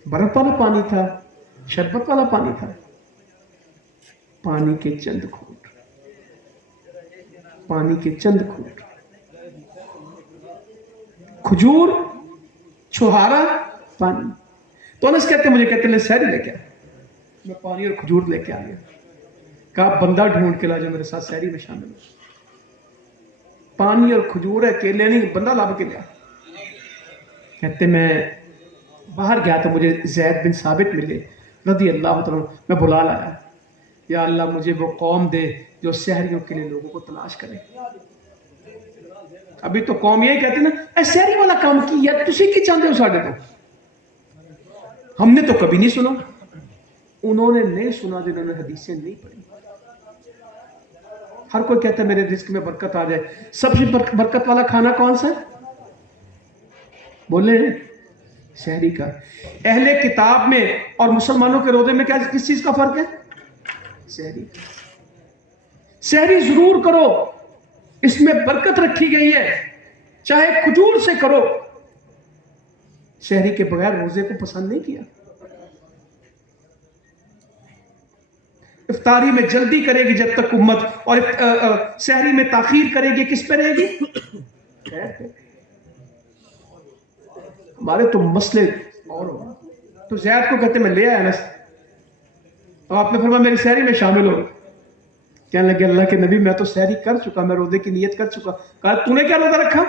برف والا پانی تھا، شربت والا پانی تھا، پانی کے چند گھونٹ، پانی کے چند گھونٹ، کھجور، چھہارا، پانی۔ تو انس کہتے مجھے کہتے ہیں سحری لے کے آ۔ میں پانی اور کھجور لے کے آ گیا، کہا بندہ ڈھونڈ کے لا جو میرے ساتھ سحری میں شامل ہو۔ پانی اور کھجور ہے، کیلے نہیں، بندہ لاب کے لیا۔ کہتے میں باہر گیا تو مجھے زید بن ثابت ملے رضی اللہ تعالیٰ، میں بلا لایا، یا اللہ مجھے وہ قوم دے جو سحریوں کے لیے لوگوں کو تلاش کرے۔ ابھی تو قوم یہی کہتی نا اے سحری والا کام کی یا تسی کی چاہتے ہو ساڑھے تو، ہم نے تو کبھی نہیں سنا۔ انہوں نے نہیں سنا جنہوں نے حدیثیں نہیں پڑھی۔ ہر کوئی کہتا ہے میرے رزق میں برکت آ جائے، سب سے برکت والا کھانا کون سا ہے؟ بولے سحری کا۔ اہل کتاب میں اور مسلمانوں کے روزے میں کیا کس چیز کا فرق ہے؟ سحری۔ سحری ضرور کرو، اس میں برکت رکھی گئی ہے، چاہے کھجور سے کرو۔ سحری کے بغیر روزے کو پسند نہیں کیا۔ افطاری میں جلدی کرے گی جب تک امت، اور سحری میں تاخیر کرے گی کس پہ رہے گی؟ ہمارے تو مسئلے اور ہو۔ تو زید کو کہتے میں لے آیا انس، اور آپ نے فرمایا میری سحری میں شامل ہو۔ کہنے لگے اللہ کے نبی میں تو سحری کر چکا، میں روزے کی نیت کر چکا۔ کہا تو نے کیا روزہ رکھا؟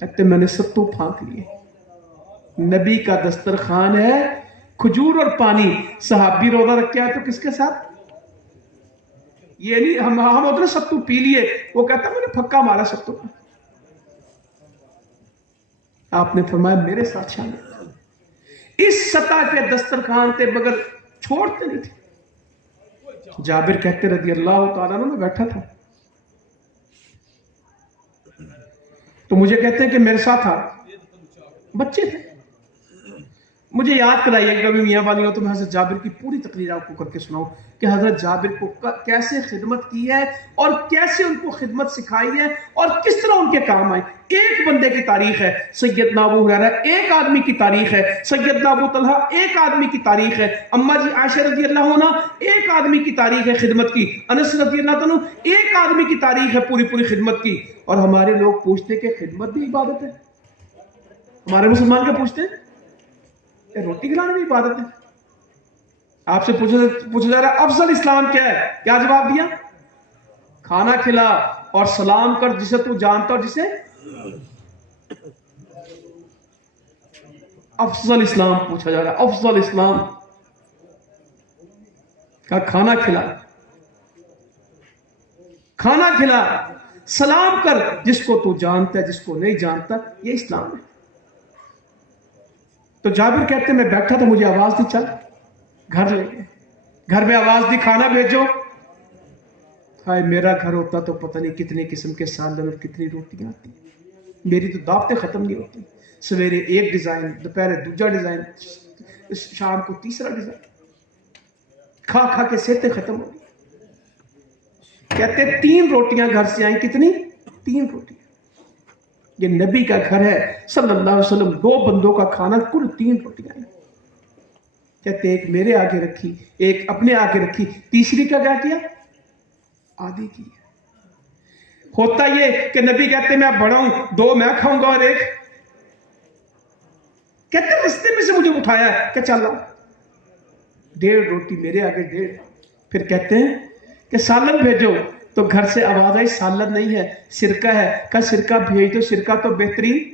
کہتے میں نے ستو پھانک لیے۔ نبی کا دسترخوان ہے کھجور اور پانی، صحابی روزہ رکھ کے آئے تو کس کے ساتھ؟ یہ نہیں ہم ادھر ستو پی لیے، وہ کہتا میں نے پھکا مارا ستو کا۔ آپ نے فرمایا میرے ساتھ شامل۔ اس سطح کے دسترخوان تھے مگر چھوڑتے نہیں تھے۔ जाबिर कहते रदी अल्लाह तआला अन्हु, मैं बैठा था तो मुझे कहते हैं कि मेरे साथ आ बच्चे थे। मुझे याद कराइए कभी मियाँ वाली हो तो मैं हज़रत जाबिर की पूरी तकरीर आपको करके सुनाऊं कि हज़रत जाबिर को कैसे खिदमत की है और कैसे उनको खिदमत सिखाई है और किस तरह उनके काम आए। एक बंदे की तारीख है, सैयदना अबू हुरैरा एक आदमी की तारीख है, सैयदना अबू तलहा एक आदमी की तारीख है, अम्मा जी आयशा रज़ी अल्लाह अन्हा एक आदमी की तारीख है खिदमत की, अनस रज़ी अल्लाह अन्हु एक आदमी की तारीख है पूरी पूरी खिदमत की। और हमारे लोग पूछते कि खिदमत भी इबादत है। हमारे मुसलमान क्या पूछते हैं? रोटी खिलाना भी इबादत है। आपसे पूछा जा रहा है अफजल इस्लाम क्या है? क्या जवाब दिया? खाना खिला और सलाम कर जिसे तू जानता और जिसे अफजल इस्लाम पूछा जा रहा है। अफजल इस्लाम का खाना खिला, खाना खिला, सलाम कर जिसको तू जानता है जिसको नहीं जानता, ये इस्लाम है। तो जाबिर कहते मैं बैठा था, मुझे आवाज दी चल घर ले गए। घर में आवाज दी खाना भेजो। हाय मेरा घर होता तो पता नहीं कितने किस्म के सालन और कितनी रोटियां आती। मेरी तो दावतें खत्म नहीं होती। सवेरे एक डिजाइन, दोपहर दूसरा डिजाइन, शाम को तीसरा डिजाइन, खा खा के सेहतें खत्म हो गई। कहते 3 रोटियां घर से आई। कितनी? 3 रोटियां। ये नबी का घर है सल्लल्लाहु अलैहि वसल्लम। 2 बंदों का खाना, कुल 3 रोटियां आई। कहते एक मेरे आगे रखी, एक अपने आगे रखी, तीसरी का क्या किया? आधी की। होता ये कि नबी कहते मैं बड़ा हूं, 2 मैं खाऊंगा और 1 कहते रिश्ते में से मुझे उठाया कि चल 1.5 रोटी मेरे आगे 1.5। फिर कहते हैं कि सालन भेजो। तो घर से आवाज आई सालन नहीं है, सिरका है। का सिरका भेज दो, सिरका तो बेहतरीन।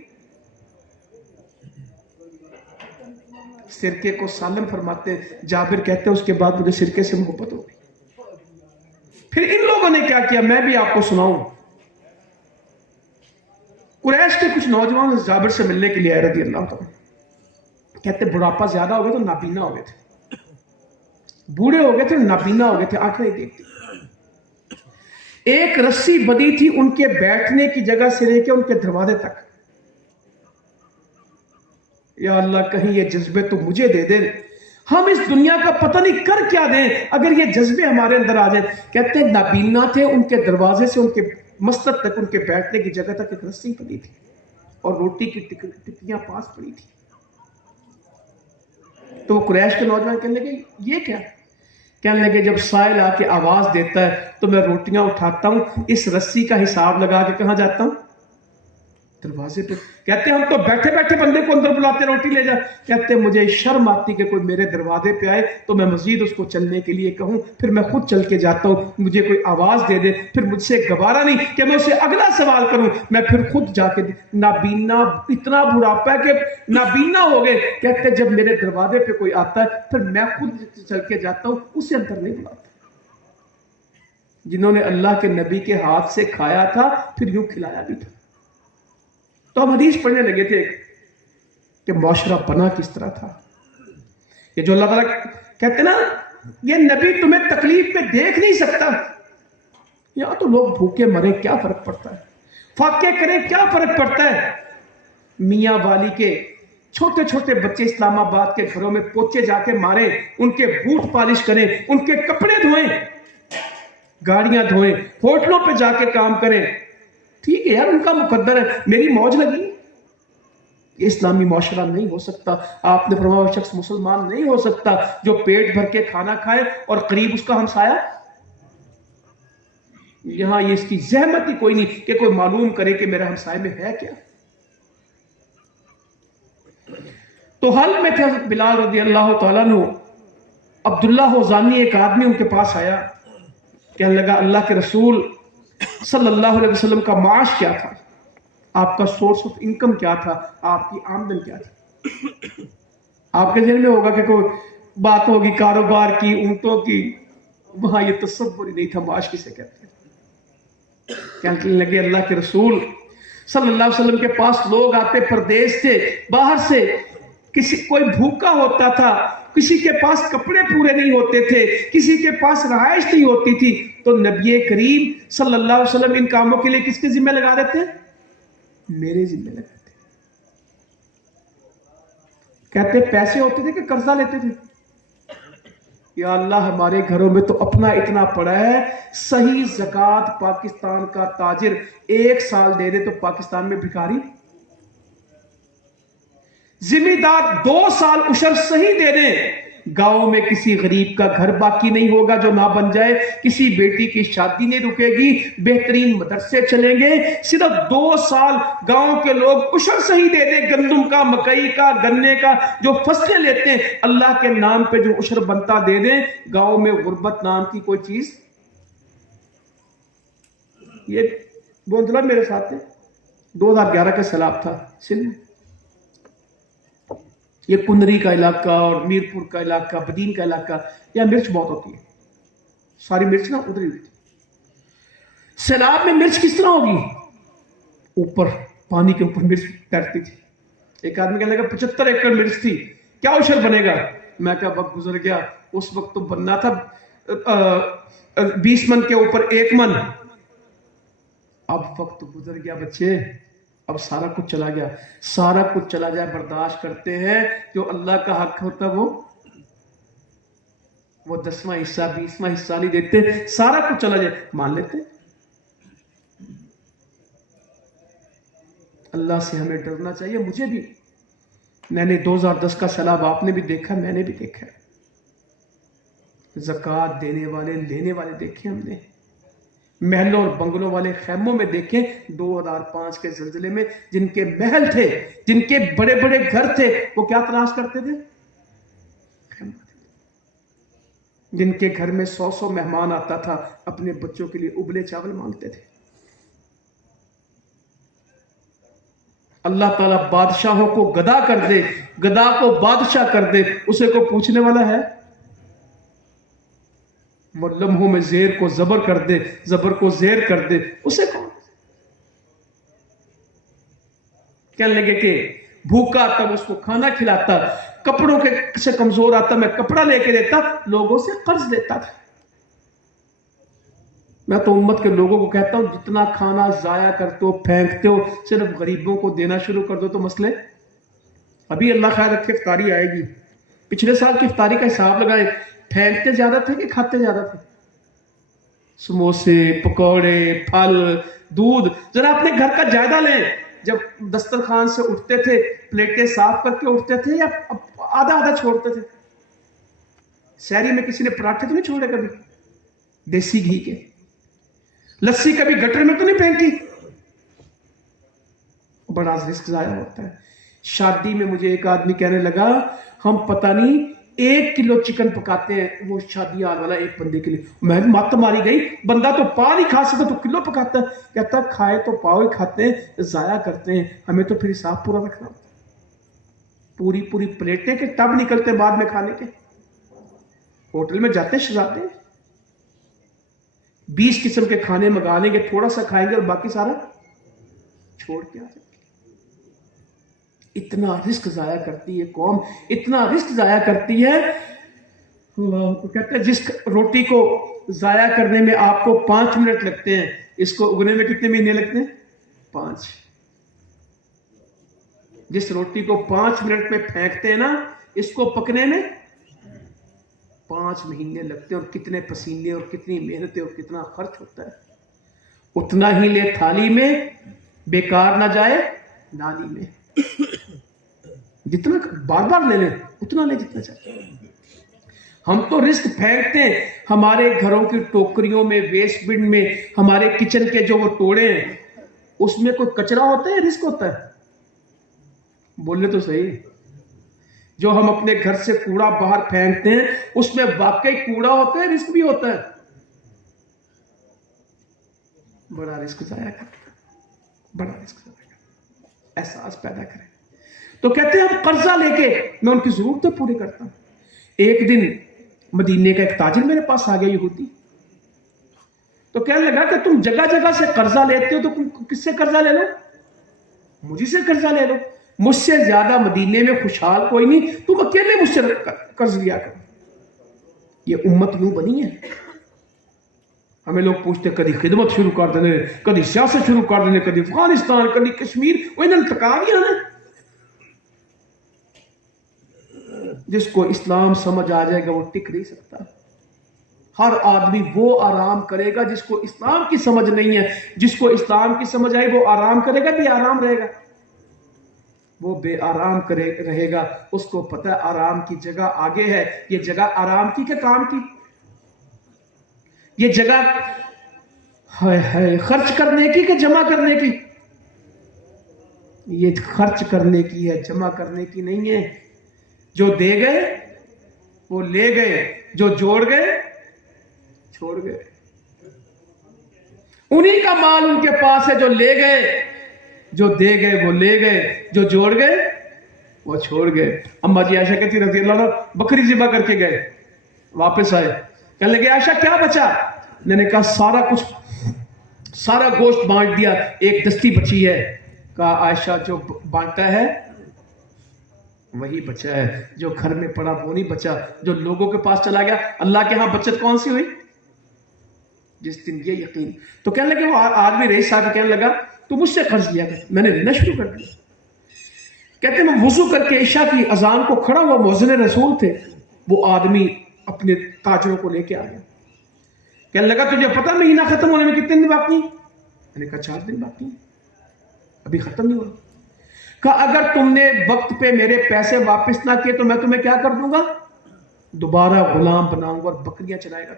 सिरके को सालन फरमाते। जाबिर कहते उसके बाद मुझे सिरके से मोहब्बत हो गई। फिर इन लोगों ने क्या किया मैं भी आपको सुनाऊं। कुरैश के कुछ नौजवान जाबिर से मिलने के लिए आए रज़ी अल्लाह तआला। कहते बुढ़ापा ज्यादा हो गया तो नाबीना हो गए थे, बूढ़े हो गए थे, नाबीना हो गए थे, आंखें नहीं देखती। एक रस्सी बंधी थी उनके बैठने की जगह से लेकर उनके दरवाजे तक। या अल्लाह कहीं ये जज्बे तो मुझे दे दे, हम इस दुनिया का पता नहीं कर क्या दें अगर ये जज्बे हमारे अंदर आ जाए। कहते नाबीना थे, उनके दरवाजे से उनके मस्तक तक, उनके बैठने की जगह तक एक रस्सी पड़ी थी और रोटी की टिक्कियां पास पड़ी थी। तो वो कुरैश के नौजवान कहने लगे ये क्या? कहने लगे जब साइल आके आवाज देता है तो मैं रोटियां उठाता हूं, इस रस्सी का हिसाब लगा के कहां जाता हूं? दरवाजे पे। कहते हम तो बैठे बैठे बंदे को अंदर बुलाते रोटी ले जा। कहते मुझे शर्म आती कि कोई मेरे दरवाजे पे आए तो मैं मजीद उसको चलने के लिए कहूं, फिर मैं खुद चल के जाता हूं, मुझे कोई आवाज दे दे, फिर मुझसे गवारा नहीं कि मैं उसे अगला सवाल करूं, मैं फिर खुद जाके। नाबीना, इतना बुढ़ापा है कि नाबीना हो गए। कहते जब मेरे दरवाजे पे कोई आता है फिर मैं खुद चल के जाता हूं, उसे अंदर नहीं बुलाता। जिन्होंने अल्लाह के नबी के हाथ से खाया था फिर यूं खिलाया भी था। तो हम हदीस पढ़ने लगे थे कि मुआशरा बना किस तरह था। ये जो अल्लाह ताला कहते ना ये नबी तुम्हें तकलीफ में देख नहीं सकता, यहां तो लोग भूखे मरे क्या फर्क पड़ता है, फाके करें क्या फर्क पड़ता है। मियां वाली के छोटे छोटे बच्चे इस्लामाबाद के घरों में पोचे जाके मारे, उनके बूट पॉलिश करें, उनके कपड़े धोएं, गाड़ियां धोएं, होटलों पे जाके काम करें। ठीक है यार, उनका मुकद्दर है, मेरी मौज लगी। इस्लामी मुआशरा नहीं हो सकता। आपने फरमाया शख्स मुसलमान नहीं हो सकता जो पेट भर के खाना खाए और करीब उसका हमसाया। यहां ये इसकी जहमत ही कोई नहीं कि कोई मालूम करे कि मेरे हमसाए में है क्या। तो हल में थे बिलाल रज़ी अल्लाह तआला अन्हु। अब्दुल्लाह होजानी एक आदमी उनके पास आया, कहने लगा अल्लाह के रसूल सल्लल्लाहु अलैहि वसल्लम का माश क्या था, आपका सोर्स ऑफ इनकम क्या था, आपकी आमदन क्या थी। आपके जहन में होगा कि कोई बात होगी कारोबार की, ऊंटों की, वहां ये तसव्वुर ही नहीं था माश किसे कहते हैं। कहने लगे अल्लाह के रसूल सल्लल्लाहु अलैहि वसल्लम के पास लोग आते, प्रदेश से, बाहर से, किसी कोई भूखा होता था, किसी के पास कपड़े पूरे नहीं होते थे, किसी के पास रहाइश नहीं होती थी, तो नबी करीम सल्लल्लाहु अलैहि वसल्लम इन कामों के लिए किसके जिम्मे लगा देते? मेरे जिम्मे लगाते। कहते पैसे होते थे कि कर्जा लेते थे? या अल्लाह, हमारे घरों में तो अपना इतना पड़ा है, सही ज़कात पाकिस्तान का ताजिर 1 साल दे दे तो पाकिस्तान में भिखारी, जिम्मेदार 2 साल उशर सही दे दे, गांव में किसी गरीब का घर बाकी नहीं होगा जो ना बन जाए, किसी बेटी की शादी नहीं रुकेगी, बेहतरीन मदरसे चलेंगे। सिर्फ 2 साल गांव के लोग उशर सही दे दे, गंदम का, मकई का, गन्ने का जो फसलें लेते हैं, अल्लाह के नाम पे जो उशर बनता दे दे, गांव में गुर्बत नाम की कोई चीज। ये बोंदला मेरे साथ है, 2011 का सैलाब था सिंध में, ये कुंदरी का इलाका और मीरपुर का इलाका, बदीन का इलाका, यह मिर्च बहुत होती है, सारी मिर्च ना उधर ही हुई थी। सैलाब में मिर्च किस तरह होगी? ऊपर पानी के ऊपर मिर्च तैरती थी। एक आदमी कहने लगा 75 एकड़ मिर्च थी, क्या उशर बनेगा? मैं क्या, वक्त गुजर गया, उस वक्त तो बनना था 20 मन के ऊपर 1 मन। अब वक्त गुजर गया बच्चे, अब सारा कुछ चला गया। सारा कुछ चला जाए बर्दाश्त करते हैं, जो अल्लाह का हक होता है वो 10वां हिस्सा 20वां हिस्सा नहीं देते। सारा कुछ चला जाए मान लेते। अल्लाह से हमें डरना चाहिए, मुझे भी। मैंने 2010 का सैलाब आपने भी देखा, मैंने भी देखा। ज़कात देने वाले लेने वाले देखे हमने, महलों और बंगलों वाले खैमों में देखे। 2005 के ज़लज़ले में जिनके महल थे, जिनके बड़े बड़े घर थे, वो क्या तलाश करते थे? जिनके घर में 100 मेहमान आता था, अपने बच्चों के लिए उबले चावल मांगते थे। अल्लाह ताला बादशाहों को गदा कर दे, गदा को बादशाह कर दे, उसे को पूछने वाला है? वो लम्हों में जेर को जबर कर दे, जबर को जेर कर दे, उसे कौन? कहने लगे कि भूखा तब उसको खाना खिलाता, कपड़ों के से कमजोर आता मैं कपड़ा लेके देता, लोगों से कर्ज लेता था। मैं तो उम्मत के लोगों को कहता हूं, जितना खाना जाया करते हो, फेंकते हो, सिर्फ गरीबों को देना शुरू कर दो तो मसले। अभी अल्लाह खैर रखे इफ्तारी आएगी, पिछले साल की इफ्तारी का हिसाब लगाए, फेंकते ज्यादा थे कि खाते ज्यादा थे? समोसे, पकौड़े, फल, दूध। जरा अपने घर का जायजा लें, जब दस्तरखान से उठते थे प्लेटें साफ करके उठते थे या आधा आधा छोड़ते थे? शहरी में किसी ने पराठे तो नहीं छोड़े कभी? देसी घी के। लस्सी कभी गटर में तो नहीं फेंकी? बड़ा रिस्क जाया होता है। शादी में मुझे एक आदमी कहने लगा, हम पता नहीं 1 किलो चिकन पकाते हैं, वो शादी हाल वाला एक बंदे के लिए। मैं मत मारी गई, बंदा तो पा नहीं खा सकता तो किलो पकाता है। कहता खाए तो पाव ही खाते हैं, जाया करते हैं, हमें तो फिर हिसाब पूरा रखना होता है। पूरी पूरी प्लेटें के टब निकलते बाद में खाने के। होटल में जाते सजाते 20 किस्म के खाने मंगा लेंगे, थोड़ा सा खाएंगे और बाकी सारा छोड़ के आ जाएंगे। इतना रिस्क जाया करती है कौम, इतना रिस्क जाया करती है। तो कहते हैं जिस रोटी को जाया करने में आपको 5 मिनट लगते हैं, इसको उगने में कितने महीने लगते हैं? 5। जिस रोटी को 5 मिनट में फेंकते हैं ना, इसको पकने में 5 महीने लगते हैं। और कितने पसीने और कितनी मेहनतें और कितना खर्च होता है। उतना ही ले थाली में, बेकार ना जाए नाली में। जितना बार बार ले लें उतना ले जितना चाहिए। हम तो रिस्क फेंकते हैं। हमारे घरों की टोकरियों में, वेस्ट बिन में, हमारे किचन के जो वो टोड़े हैं, उसमें कोई कचरा होता है, रिस्क होता है? बोले तो सही। जो हम अपने घर से कूड़ा बाहर फेंकते हैं, उसमें वाकई कूड़ा होता है, रिस्क भी होता है। बड़ा रिस्क जाया करता, बड़ा रिस्क जाया करता। एहसास पैदा करें। तो कहते हैं हम कर्जा लेके मैं उनकी जरूरतें पूरी करता हूं। एक दिन मदीने का एक ताजिर मेरे पास आ गया, यहूदी। तो कहने लगा कि तुम जगह जगह से कर्जा लेते हो, तो किससे कर्जा ले लो? मुझे से कर्जा ले लो। मुझसे ज्यादा मदीने में खुशहाल कोई नहीं, तुम अकेले मुझसे कर्ज लिया करो। ये उम्मत यूं बनी है। हमें लोग पूछते कभी खिदमत शुरू कर देने, कभी सियासत शुरू कर देने, कभी अफगानिस्तान, कभी कश्मीर, वो इन्होंने टका दिया ना। जिसको इस्लाम समझ आ जाएगा वो टिक नहीं सकता। हर आदमी वो आराम करेगा जिसको इस्लाम की समझ नहीं है। जिसको इस्लाम की समझ आई वो आराम करेगा, भी आराम रहेगा। वो बेआराम करे रहेगा, उसको पता है आराम की जगह आगे है। ये जगह आराम की क्या काम की? ये जगह है खर्च करने की कि जमा करने की? ये खर्च करने की है, जमा करने की नहीं है। जो दे गए वो ले गए, जो जोड़ गए छोड़ गए। उन्हीं का माल उनके पास है, जो ले गए, जो दे गए वो ले गए, जो जोड़ गए वो छोड़ गए। अम्मा जी आयशा कहती रज़ी अल्लाह अन्हा बकरी ज़िबा करके गए, वापस आए, कहने लगे आयशा क्या बचा? मैंने कहा सारा कुछ, सारा गोश्त बांट दिया, एक दस्ती बची है। कहा आयशा जो बांटा है वही बचा है, जो घर में पड़ा वो नहीं बचा, जो लोगों के पास चला गया। अल्लाह के यहां बचत कौन सी हुई? जिस दिन ये यकीन। तो कहने लगे वो आदमी रईस साहब कहने लगा तू मुझसे कर्ज लिया कर। मैंने लेना शुरू कर दिया। कहते मैं वुजू करके इशा की अजान को खड़ा हुआ, मुअज्जिन रसूल थे, वो आदमी अपने ताजरों को लेके आ गया। कहने लगा तुझे पता महीना खत्म होने में कितने दिन बाकी? मैंने कहा 4 दिन बाकी, अभी खत्म नहीं हुआ। कहा अगर तुमने वक्त पे मेरे पैसे वापस ना किए तो मैं तुम्हें क्या कर दूंगा? दोबारा गुलाम बनाऊंगा और बकरियां चलाएगा।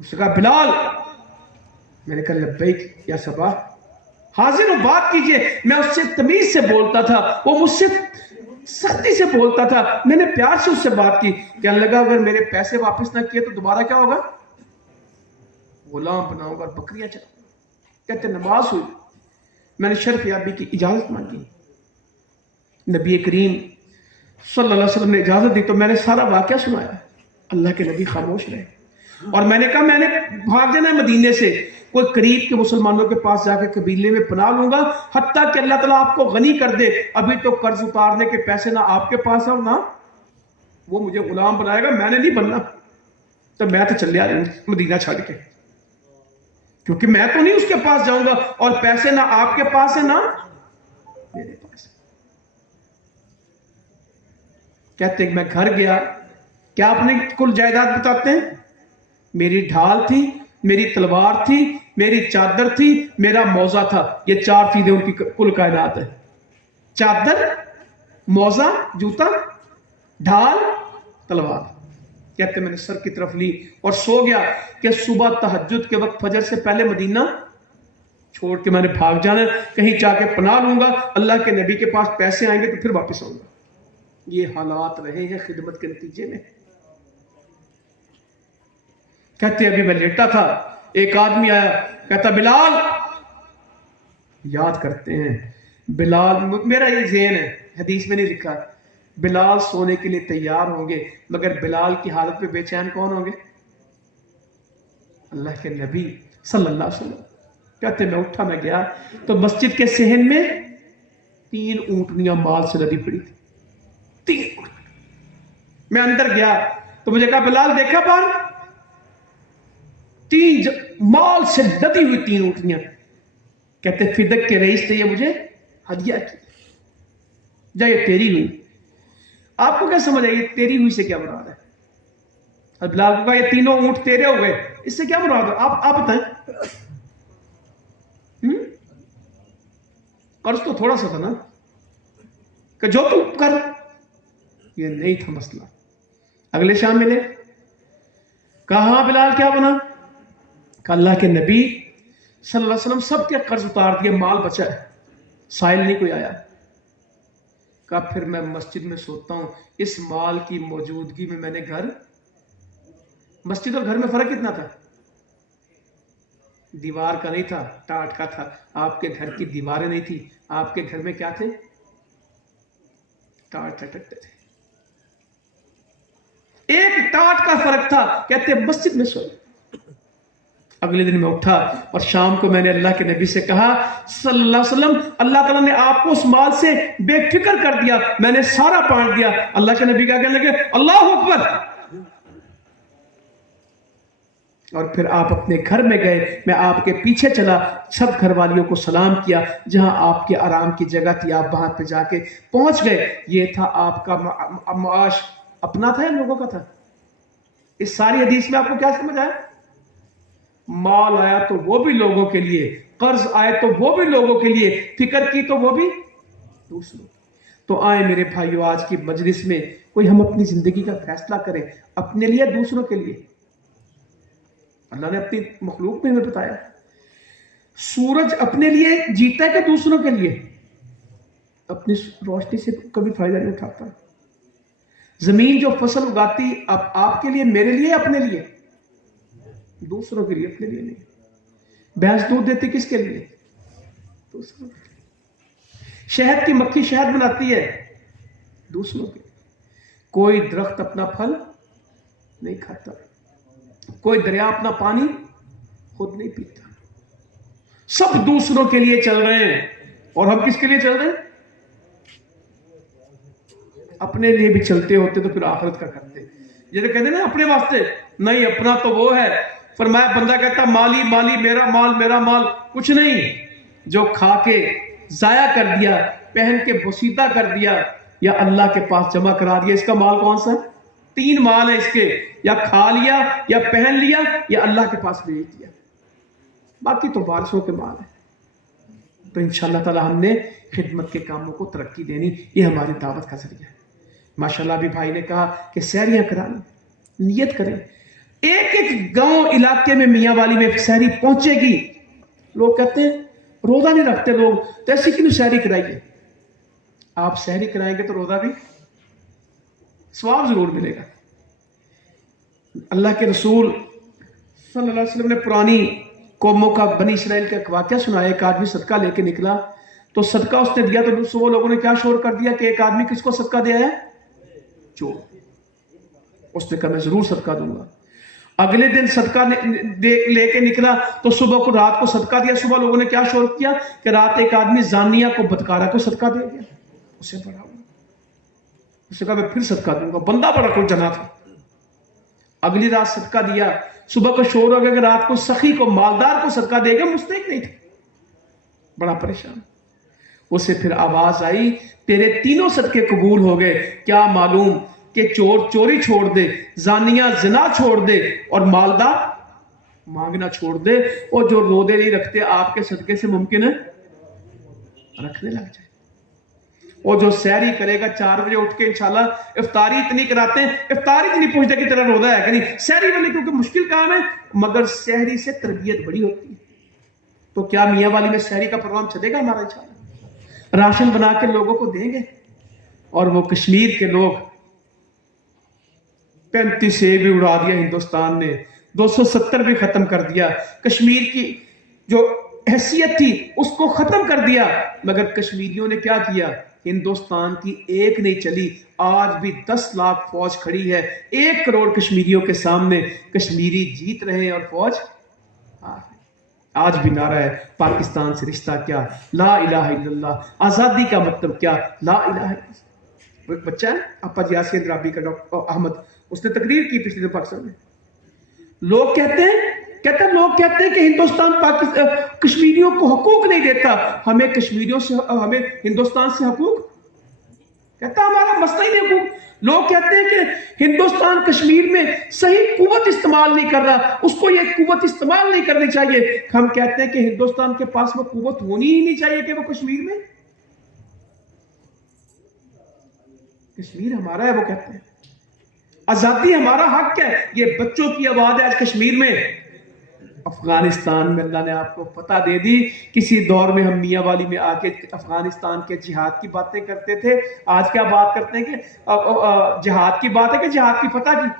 उसने कहा बिलाल। मैंने कहा लब्बैक या सबा, हाजिर हो बात कीजिए। मैं उससे तमीज से बोलता था, वो मुझसे सख्ती से बोलता था, मैंने प्यार से उससे बात की। कहने लगा अगर मेरे पैसे वापस ना किए तो दोबारा क्या होगा? गुलाम बनाऊंगा और बकरियां चलाऊंगा। कहते नमाज हुई, मैंने शर्फ याबी की इजाजत मांगी, नबी करीम सल्लल्लाहु अलैहि वसल्लम ने इजाजत दी तो मैंने सारा वाकया सुनाया। अल्लाह के नबी खामोश रहे और मैंने कहा मैंने भाग जाना है मदीने से, कोई करीब के मुसलमानों के पास जाकर कबीले में पनाह लूंगा, हत्ता कि अल्लाह ताला आपको गनी कर दे। अभी तो कर्ज उतारने के पैसे ना आपके पास है और ना वो मुझे गुलाम बनाएगा, मैंने नहीं बनना। तो मैं तो चले आ मदीना छड़ के, क्योंकि मैं तो नहीं उसके पास जाऊंगा और पैसे ना आपके पास है ना मेरे पास है। कहते मैं घर गया, क्या अपनी कुल जायदाद बताते हैं? मेरी ढाल थी, मेरी तलवार थी, मेरी चादर थी, मेरा मौजा था। ये 4 चीजें उनकी कुल कायनात है। चादर, मौजा, जूता, ढाल, तलवार। कहते मैंने सर की तरफ ली और सो गया कि सुबह तहज्जुद के वक्त फजर से पहले मदीना छोड़ के मैंने भाग जाना, कहीं जाके पनाह लूंगा, अल्लाह के नबी के पास पैसे आएंगे तो फिर वापस आऊंगा। ये हालात रहे हैं खिदमत के नतीजे में। कहते अभी मैं लेटा था, एक आदमी आया, कहता बिलाल। याद करते हैं बिलाल, मेरा ये ज़हन है, हदीस में नहीं लिखा, बिलाल सोने के लिए तैयार होंगे, मगर बिलाल की हालत में बेचैन कौन होंगे? अल्लाह के नबी सल्लल्लाहु अलैहि वसल्लम। कहते मैं उठा, मैं गया तो मस्जिद के सहन में 3 ऊंटनियां माल से लदी पड़ी थी। 3 ऊंट। मैं अंदर गया तो मुझे कहा बिलाल देखा बाहर, 3 माल से लदी हुई 3 ऊंटनियां। कहते फिदक के रईस ने ये मुझे हदिया की, जा ये तेरी हुई। आपको क्या समझ आई तेरी हुई से क्या मुराद है? बिलाल को कहा ये 3 ऊंट तेरे हो गए, इससे क्या मुराद है? आप बताएं। कर्ज तो थोड़ा सा था ना, कि जो तू कर, ये नहीं था मसला। अगले शाम मिले, कहा बिलाल क्या बना? कहा अल्लाह के नबी सल्लल्लाहु अलैहि वसल्लम सबके कर्ज उतार दिए, माल बचा है, साइल नहीं कोई आया। कहा फिर मैं मस्जिद में सोता हूं, इस माल की मौजूदगी में मैंने घर, मस्जिद और घर में फर्क कितना था? दीवार का नहीं था, टाट का था। आपके घर की दीवारें नहीं थी, आपके घर में क्या थे? टाट लटकते थे। एक टाट का फर्क था। कहते मस्जिद में सोए, अगले दिन मैं उठा और शाम को मैंने अल्लाह के नबी से कहा सल्लल्लाहु अलैहि वसल्लम, अल्लाह ताला ने आपको उस माल से बेफिक्र कर दिया, मैंने सारा बांट दिया। अल्लाह के नबी क्या कहने लगे, अल्लाह अकबर। और फिर आप अपने घर में गए, मैं आपके पीछे चला, सब घर वालियों को सलाम किया, जहां आपके आराम की जगह थी आप वहां पे जाके पहुंच गए। ये था आपका माश, अपना था या लोगों का था? इस सारी हदीस में आपको क्या समझ आया? माल आया तो वो भी लोगों के लिए, कर्ज आए तो वो भी लोगों के लिए, फिक्र की तो वो भी दूसरों। तो आए मेरे भाइयों, आज की मजलिस में कोई हम अपनी जिंदगी का फैसला करें, अपने लिए दूसरों के लिए। अल्लाह ने अपनी मखलूक में हमें बताया, सूरज अपने लिए जीता है कि दूसरों के लिए? अपनी रोशनी से कभी फायदा नहीं उठाता। जमीन जो फसल उगाती आपके लिए, मेरे लिए, अपने लिए? दूसरों के लिए, अपने लिए नहीं। भैंस दूध देती किसके लिए? दूसरों के लिए। शहद की मक्खी शहद बनाती है, दूसरों के लिए। कोई दरख्त अपना फल नहीं खाता, कोई दरिया अपना पानी खुद नहीं पीता। सब दूसरों के लिए चल रहे हैं। और हम किसके लिए चल रहे हैं? अपने लिए भी चलते होते तो फिर आखिरत का करते। जैसे कहते ना अपने वास्ते नहीं, अपना तो वो है। फरमाया, बंदा कहता माली माली, मेरा माल मेरा माल, कुछ नहीं। जो खा के जाया कर दिया, पहन के बोसीदा कर दिया, या अल्लाह के पास जमा करा दिया, इसका माल कौन सा? 3 माल है इसके, या खा लिया, या पहन लिया, या अल्लाह के पास भेज दिया। बाकी तो वारिसों के माल है। तो इंशाअल्लाह ताला हमने खिदमत के कामों को तरक्की देनी, ये हमारी दावत का जरिया है। माशाल्लाह भी भाई ने कहा कि सहरियां करानी, नियत करें। एक एक गांव इलाके में मियां वाली में सहरी पहुंचेगी। लोग कहते हैं रोजा नहीं रखते लोग, तो ऐसी क्यों सहरी कराइए? आप सहरी कराएंगे तो रोजा भी सवाब जरूर मिलेगा। अल्लाह के रसूल सल्लल्लाहु अलैहि वसल्लम ने पुरानी कौमों का, बनी इसराइल का एक वाकया सुनाया। एक आदमी सदका लेके निकला, तो सदका उसने दिया तो वो लोगों ने क्या शोर कर दिया कि एक आदमी किसको सदका दिया है? चोर। उसने कहा मैं जरूर सदका दूंगा। अगले दिन सदका लेके निकला, तो सुबह को, रात को सदका दिया। सुबह लोगों ने क्या शोर किया कि रात एक आदमी जानिया को, बदकारा को सदका दे दिया। उसे बड़ा हुआ, उसने कहा मैं फिर सदका दूंगा। बंदा बड़ा कुछ जना था। अगली रात सदका दिया, सुबह को शोर हो गया कि रात को सखी को, मालदार को सदका देगा, मुस्तहिक नहीं था। बड़ा परेशान। उसे फिर आवाज आई, तेरे 3 सदके कबूल हो गए। क्या मालूम कि चोर चोरी छोड़ दे, जानिया जिना छोड़ दे, और मालदार मांगना छोड़ दे। और जो रोदे नहीं रखते आपके सदके से मुमकिन है रखने लग जाए। और जो सहरी करेगा 4 बजे उठ के, इंशाल्लाह इफ्तारी इतनी कराते हैं, इफ्तारी इतनी पूछते कि तेरा रोजा है कि नहीं। सहरी वाली क्योंकि मुश्किल काम है, मगर सहरी से तरबियत बड़ी होती है। तो क्या मियाँ वाली में सहरी का प्रोग्राम चलेगा हमारा? इंशाल्लाह राशन बना के लोगों को देंगे। और वो कश्मीर के लोग 35 से भी उड़ा दिया हिंदुस्तान ने, 270 भी खत्म कर दिया। कश्मीर की जो हैसियत थी उसको खत्म कर दिया। मगर कश्मीरियों ने क्या किया? हिंदुस्तान की एक नहीं चली, आज भी 10 लाख फौज खड़ी है। 1 करोड़ कश्मीरियों के सामने कश्मीरी जीत रहे हैं और फौज हार रही। आज भी नारा है, पाकिस्तान से रिश्ता क्या, ला इलाहा इल्लल्लाह। आजादी का मतलब क्या, ला इलाहा इल्लल्लाह। एक बच्चा है अपा यासिन द्राबी का, डॉक्टर अहमद, उसने तकरीर की पिछले दिन पाकिस्तान में। लोग कहते हैं कि हिंदुस्तान पाकिस्तान कश्मीरियों को हकूक नहीं देता। हमें कश्मीरियों से, हमें हिंदुस्तान से हकूक, कहता हमारा मसला ही नहीं हकूक। लोग कहते हैं कि हिंदुस्तान कश्मीर में सही कुव्वत इस्तेमाल नहीं कर रहा, उसको ये कुव्वत इस्तेमाल नहीं करनी चाहिए। हम कहते हैं कि हिंदुस्तान के पास वो कुव्वत होनी ही नहीं चाहिए कि वो कश्मीर में, कश्मीर हमारा है। वो कहते हैं आजादी हमारा हक है। ये बच्चों की आवाज है आज कश्मीर में। अफगानिस्तान में अल्लाह ने आपको पता दे दी। किसी दौर में हम मियाँ वाली में आके अफगानिस्तान के जिहाद की बातें करते थे। आज क्या बात करते हैं कि जिहाद की बात है कि जिहाद की फतह की।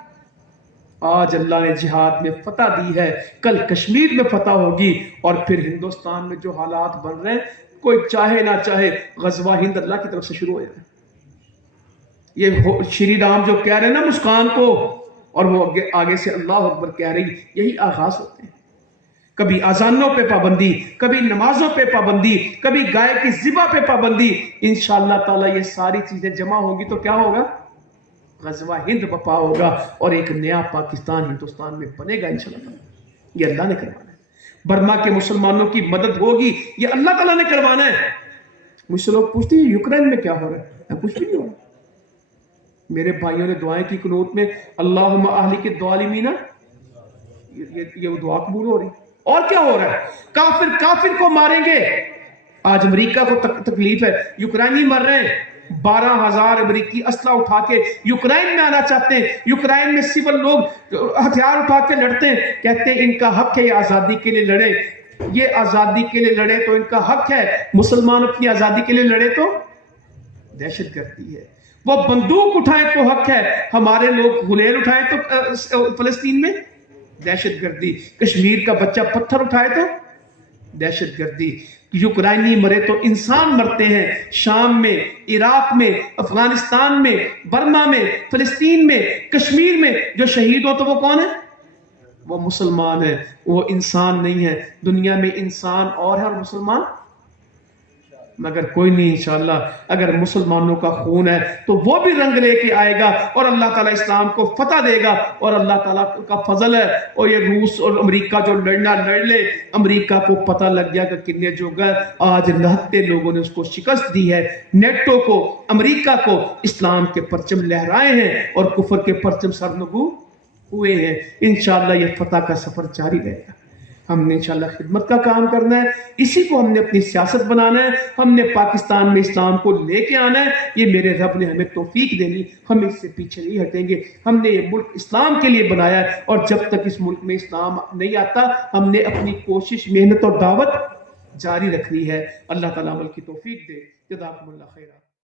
आज अल्लाह ने जिहाद में फतह दी है, कल कश्मीर में फतह होगी। और फिर हिंदुस्तान में जो हालात बन रहे हैं, कोई चाहे ना चाहे गजवा हिंद अल्लाह की तरफ से शुरू हो जाए। ये श्री राम जो कह रहे हैं ना मुस्कान को, और वो आगे से अल्लाह अकबर कह रही, यही आगाज होते हैं। کبھی اذانوں پہ پابندی، کبھی نمازوں پہ پابندی، کبھی گائے کی ذبح پہ پابندی. انشاءاللہ تعالی یہ ساری چیزیں جمع ہوگی تو کیا ہوگا؟ غزوہ ہند بپا ہوگا اور ایک نیا پاکستان ہندوستان میں بنے گا انشاءاللہ. یہ اللہ نے کروانا ہے. برما کے مسلمانوں کی مدد ہوگی، یہ اللہ تعالیٰ نے کروانا ہے. مجھ سے لوگ پوچھتے ہیں یوکرین میں کیا ہو رہا ہے؟ کچھ بھی نہیں ہو رہا. میرے بھائیوں نے دعائیں کی قنوت میں، اللہم اہلک الظالمین، یہ دعا قبول ہو رہی. اور کیا ہو رہا ہے؟ کافر کو ماریں گے. آج امریکہ کو تکلیف ہے، یوکرینی مر رہے ہیں. 12,000 امریکی اسلحہ اٹھا کے یوکرین میں آنا چاہتے ہیں. یوکرین میں سول لوگ ہتھیار اٹھا کے لڑتے ہیں، کہتے ہیں ان کا حق ہے یہ آزادی کے لیے لڑے. یہ آزادی کے لیے لڑے تو ان کا حق ہے. مسلمان اپنی آزادی کے لیے لڑے تو دہشت گردی ہے. وہ بندوق اٹھائیں تو حق ہے، ہمارے لوگ غلیل اٹھائیں تو فلسطین میں دہشت گردی. کشمیر کا بچہ پتھر اٹھائے تو دہشت گردی. یوکرینی مرے تو انسان مرتے ہیں. شام میں، عراق میں، افغانستان میں، برما میں، فلسطین میں، کشمیر میں جو شہید ہو تو وہ کون ہے؟ وہ مسلمان ہے، وہ انسان نہیں ہے. دنیا میں انسان اور ہے اور مسلمان مگر کوئی نہیں. انشاءاللہ اگر مسلمانوں کا خون ہے تو وہ بھی رنگ لے کے آئے گا اور اللہ تعالیٰ اسلام کو فتح دے گا. اور اللہ تعالیٰ کا فضل ہے. اور یہ روس اور امریکہ جو لڑنا لڑ لے، امریکہ کو پتہ لگ گیا کہ کتنے جو گئے آج نہتے لوگوں نے اس کو شکست دی ہے. نیٹو کو، امریکہ کو اسلام کے پرچم لہرائے ہیں اور کفر کے پرچم سرنگو ہوئے ہیں. انشاءاللہ یہ فتح کا سفر جاری رہے گا. ہم نے انشاءاللہ خدمت کا کام کرنا ہے، اسی کو ہم نے اپنی سیاست بنانا ہے. ہم نے پاکستان میں اسلام کو لے کے آنا ہے. یہ میرے رب نے ہمیں توفیق دینی، ہم اس سے پیچھے نہیں ہٹیں گے. ہم نے یہ ملک اسلام کے لیے بنایا ہے اور جب تک اس ملک میں اسلام نہیں آتا ہم نے اپنی کوشش، محنت اور دعوت جاری رکھنی ہے. اللہ تعالیٰ عمل کی توفیق دے. جزاکم اللہ خیرہ.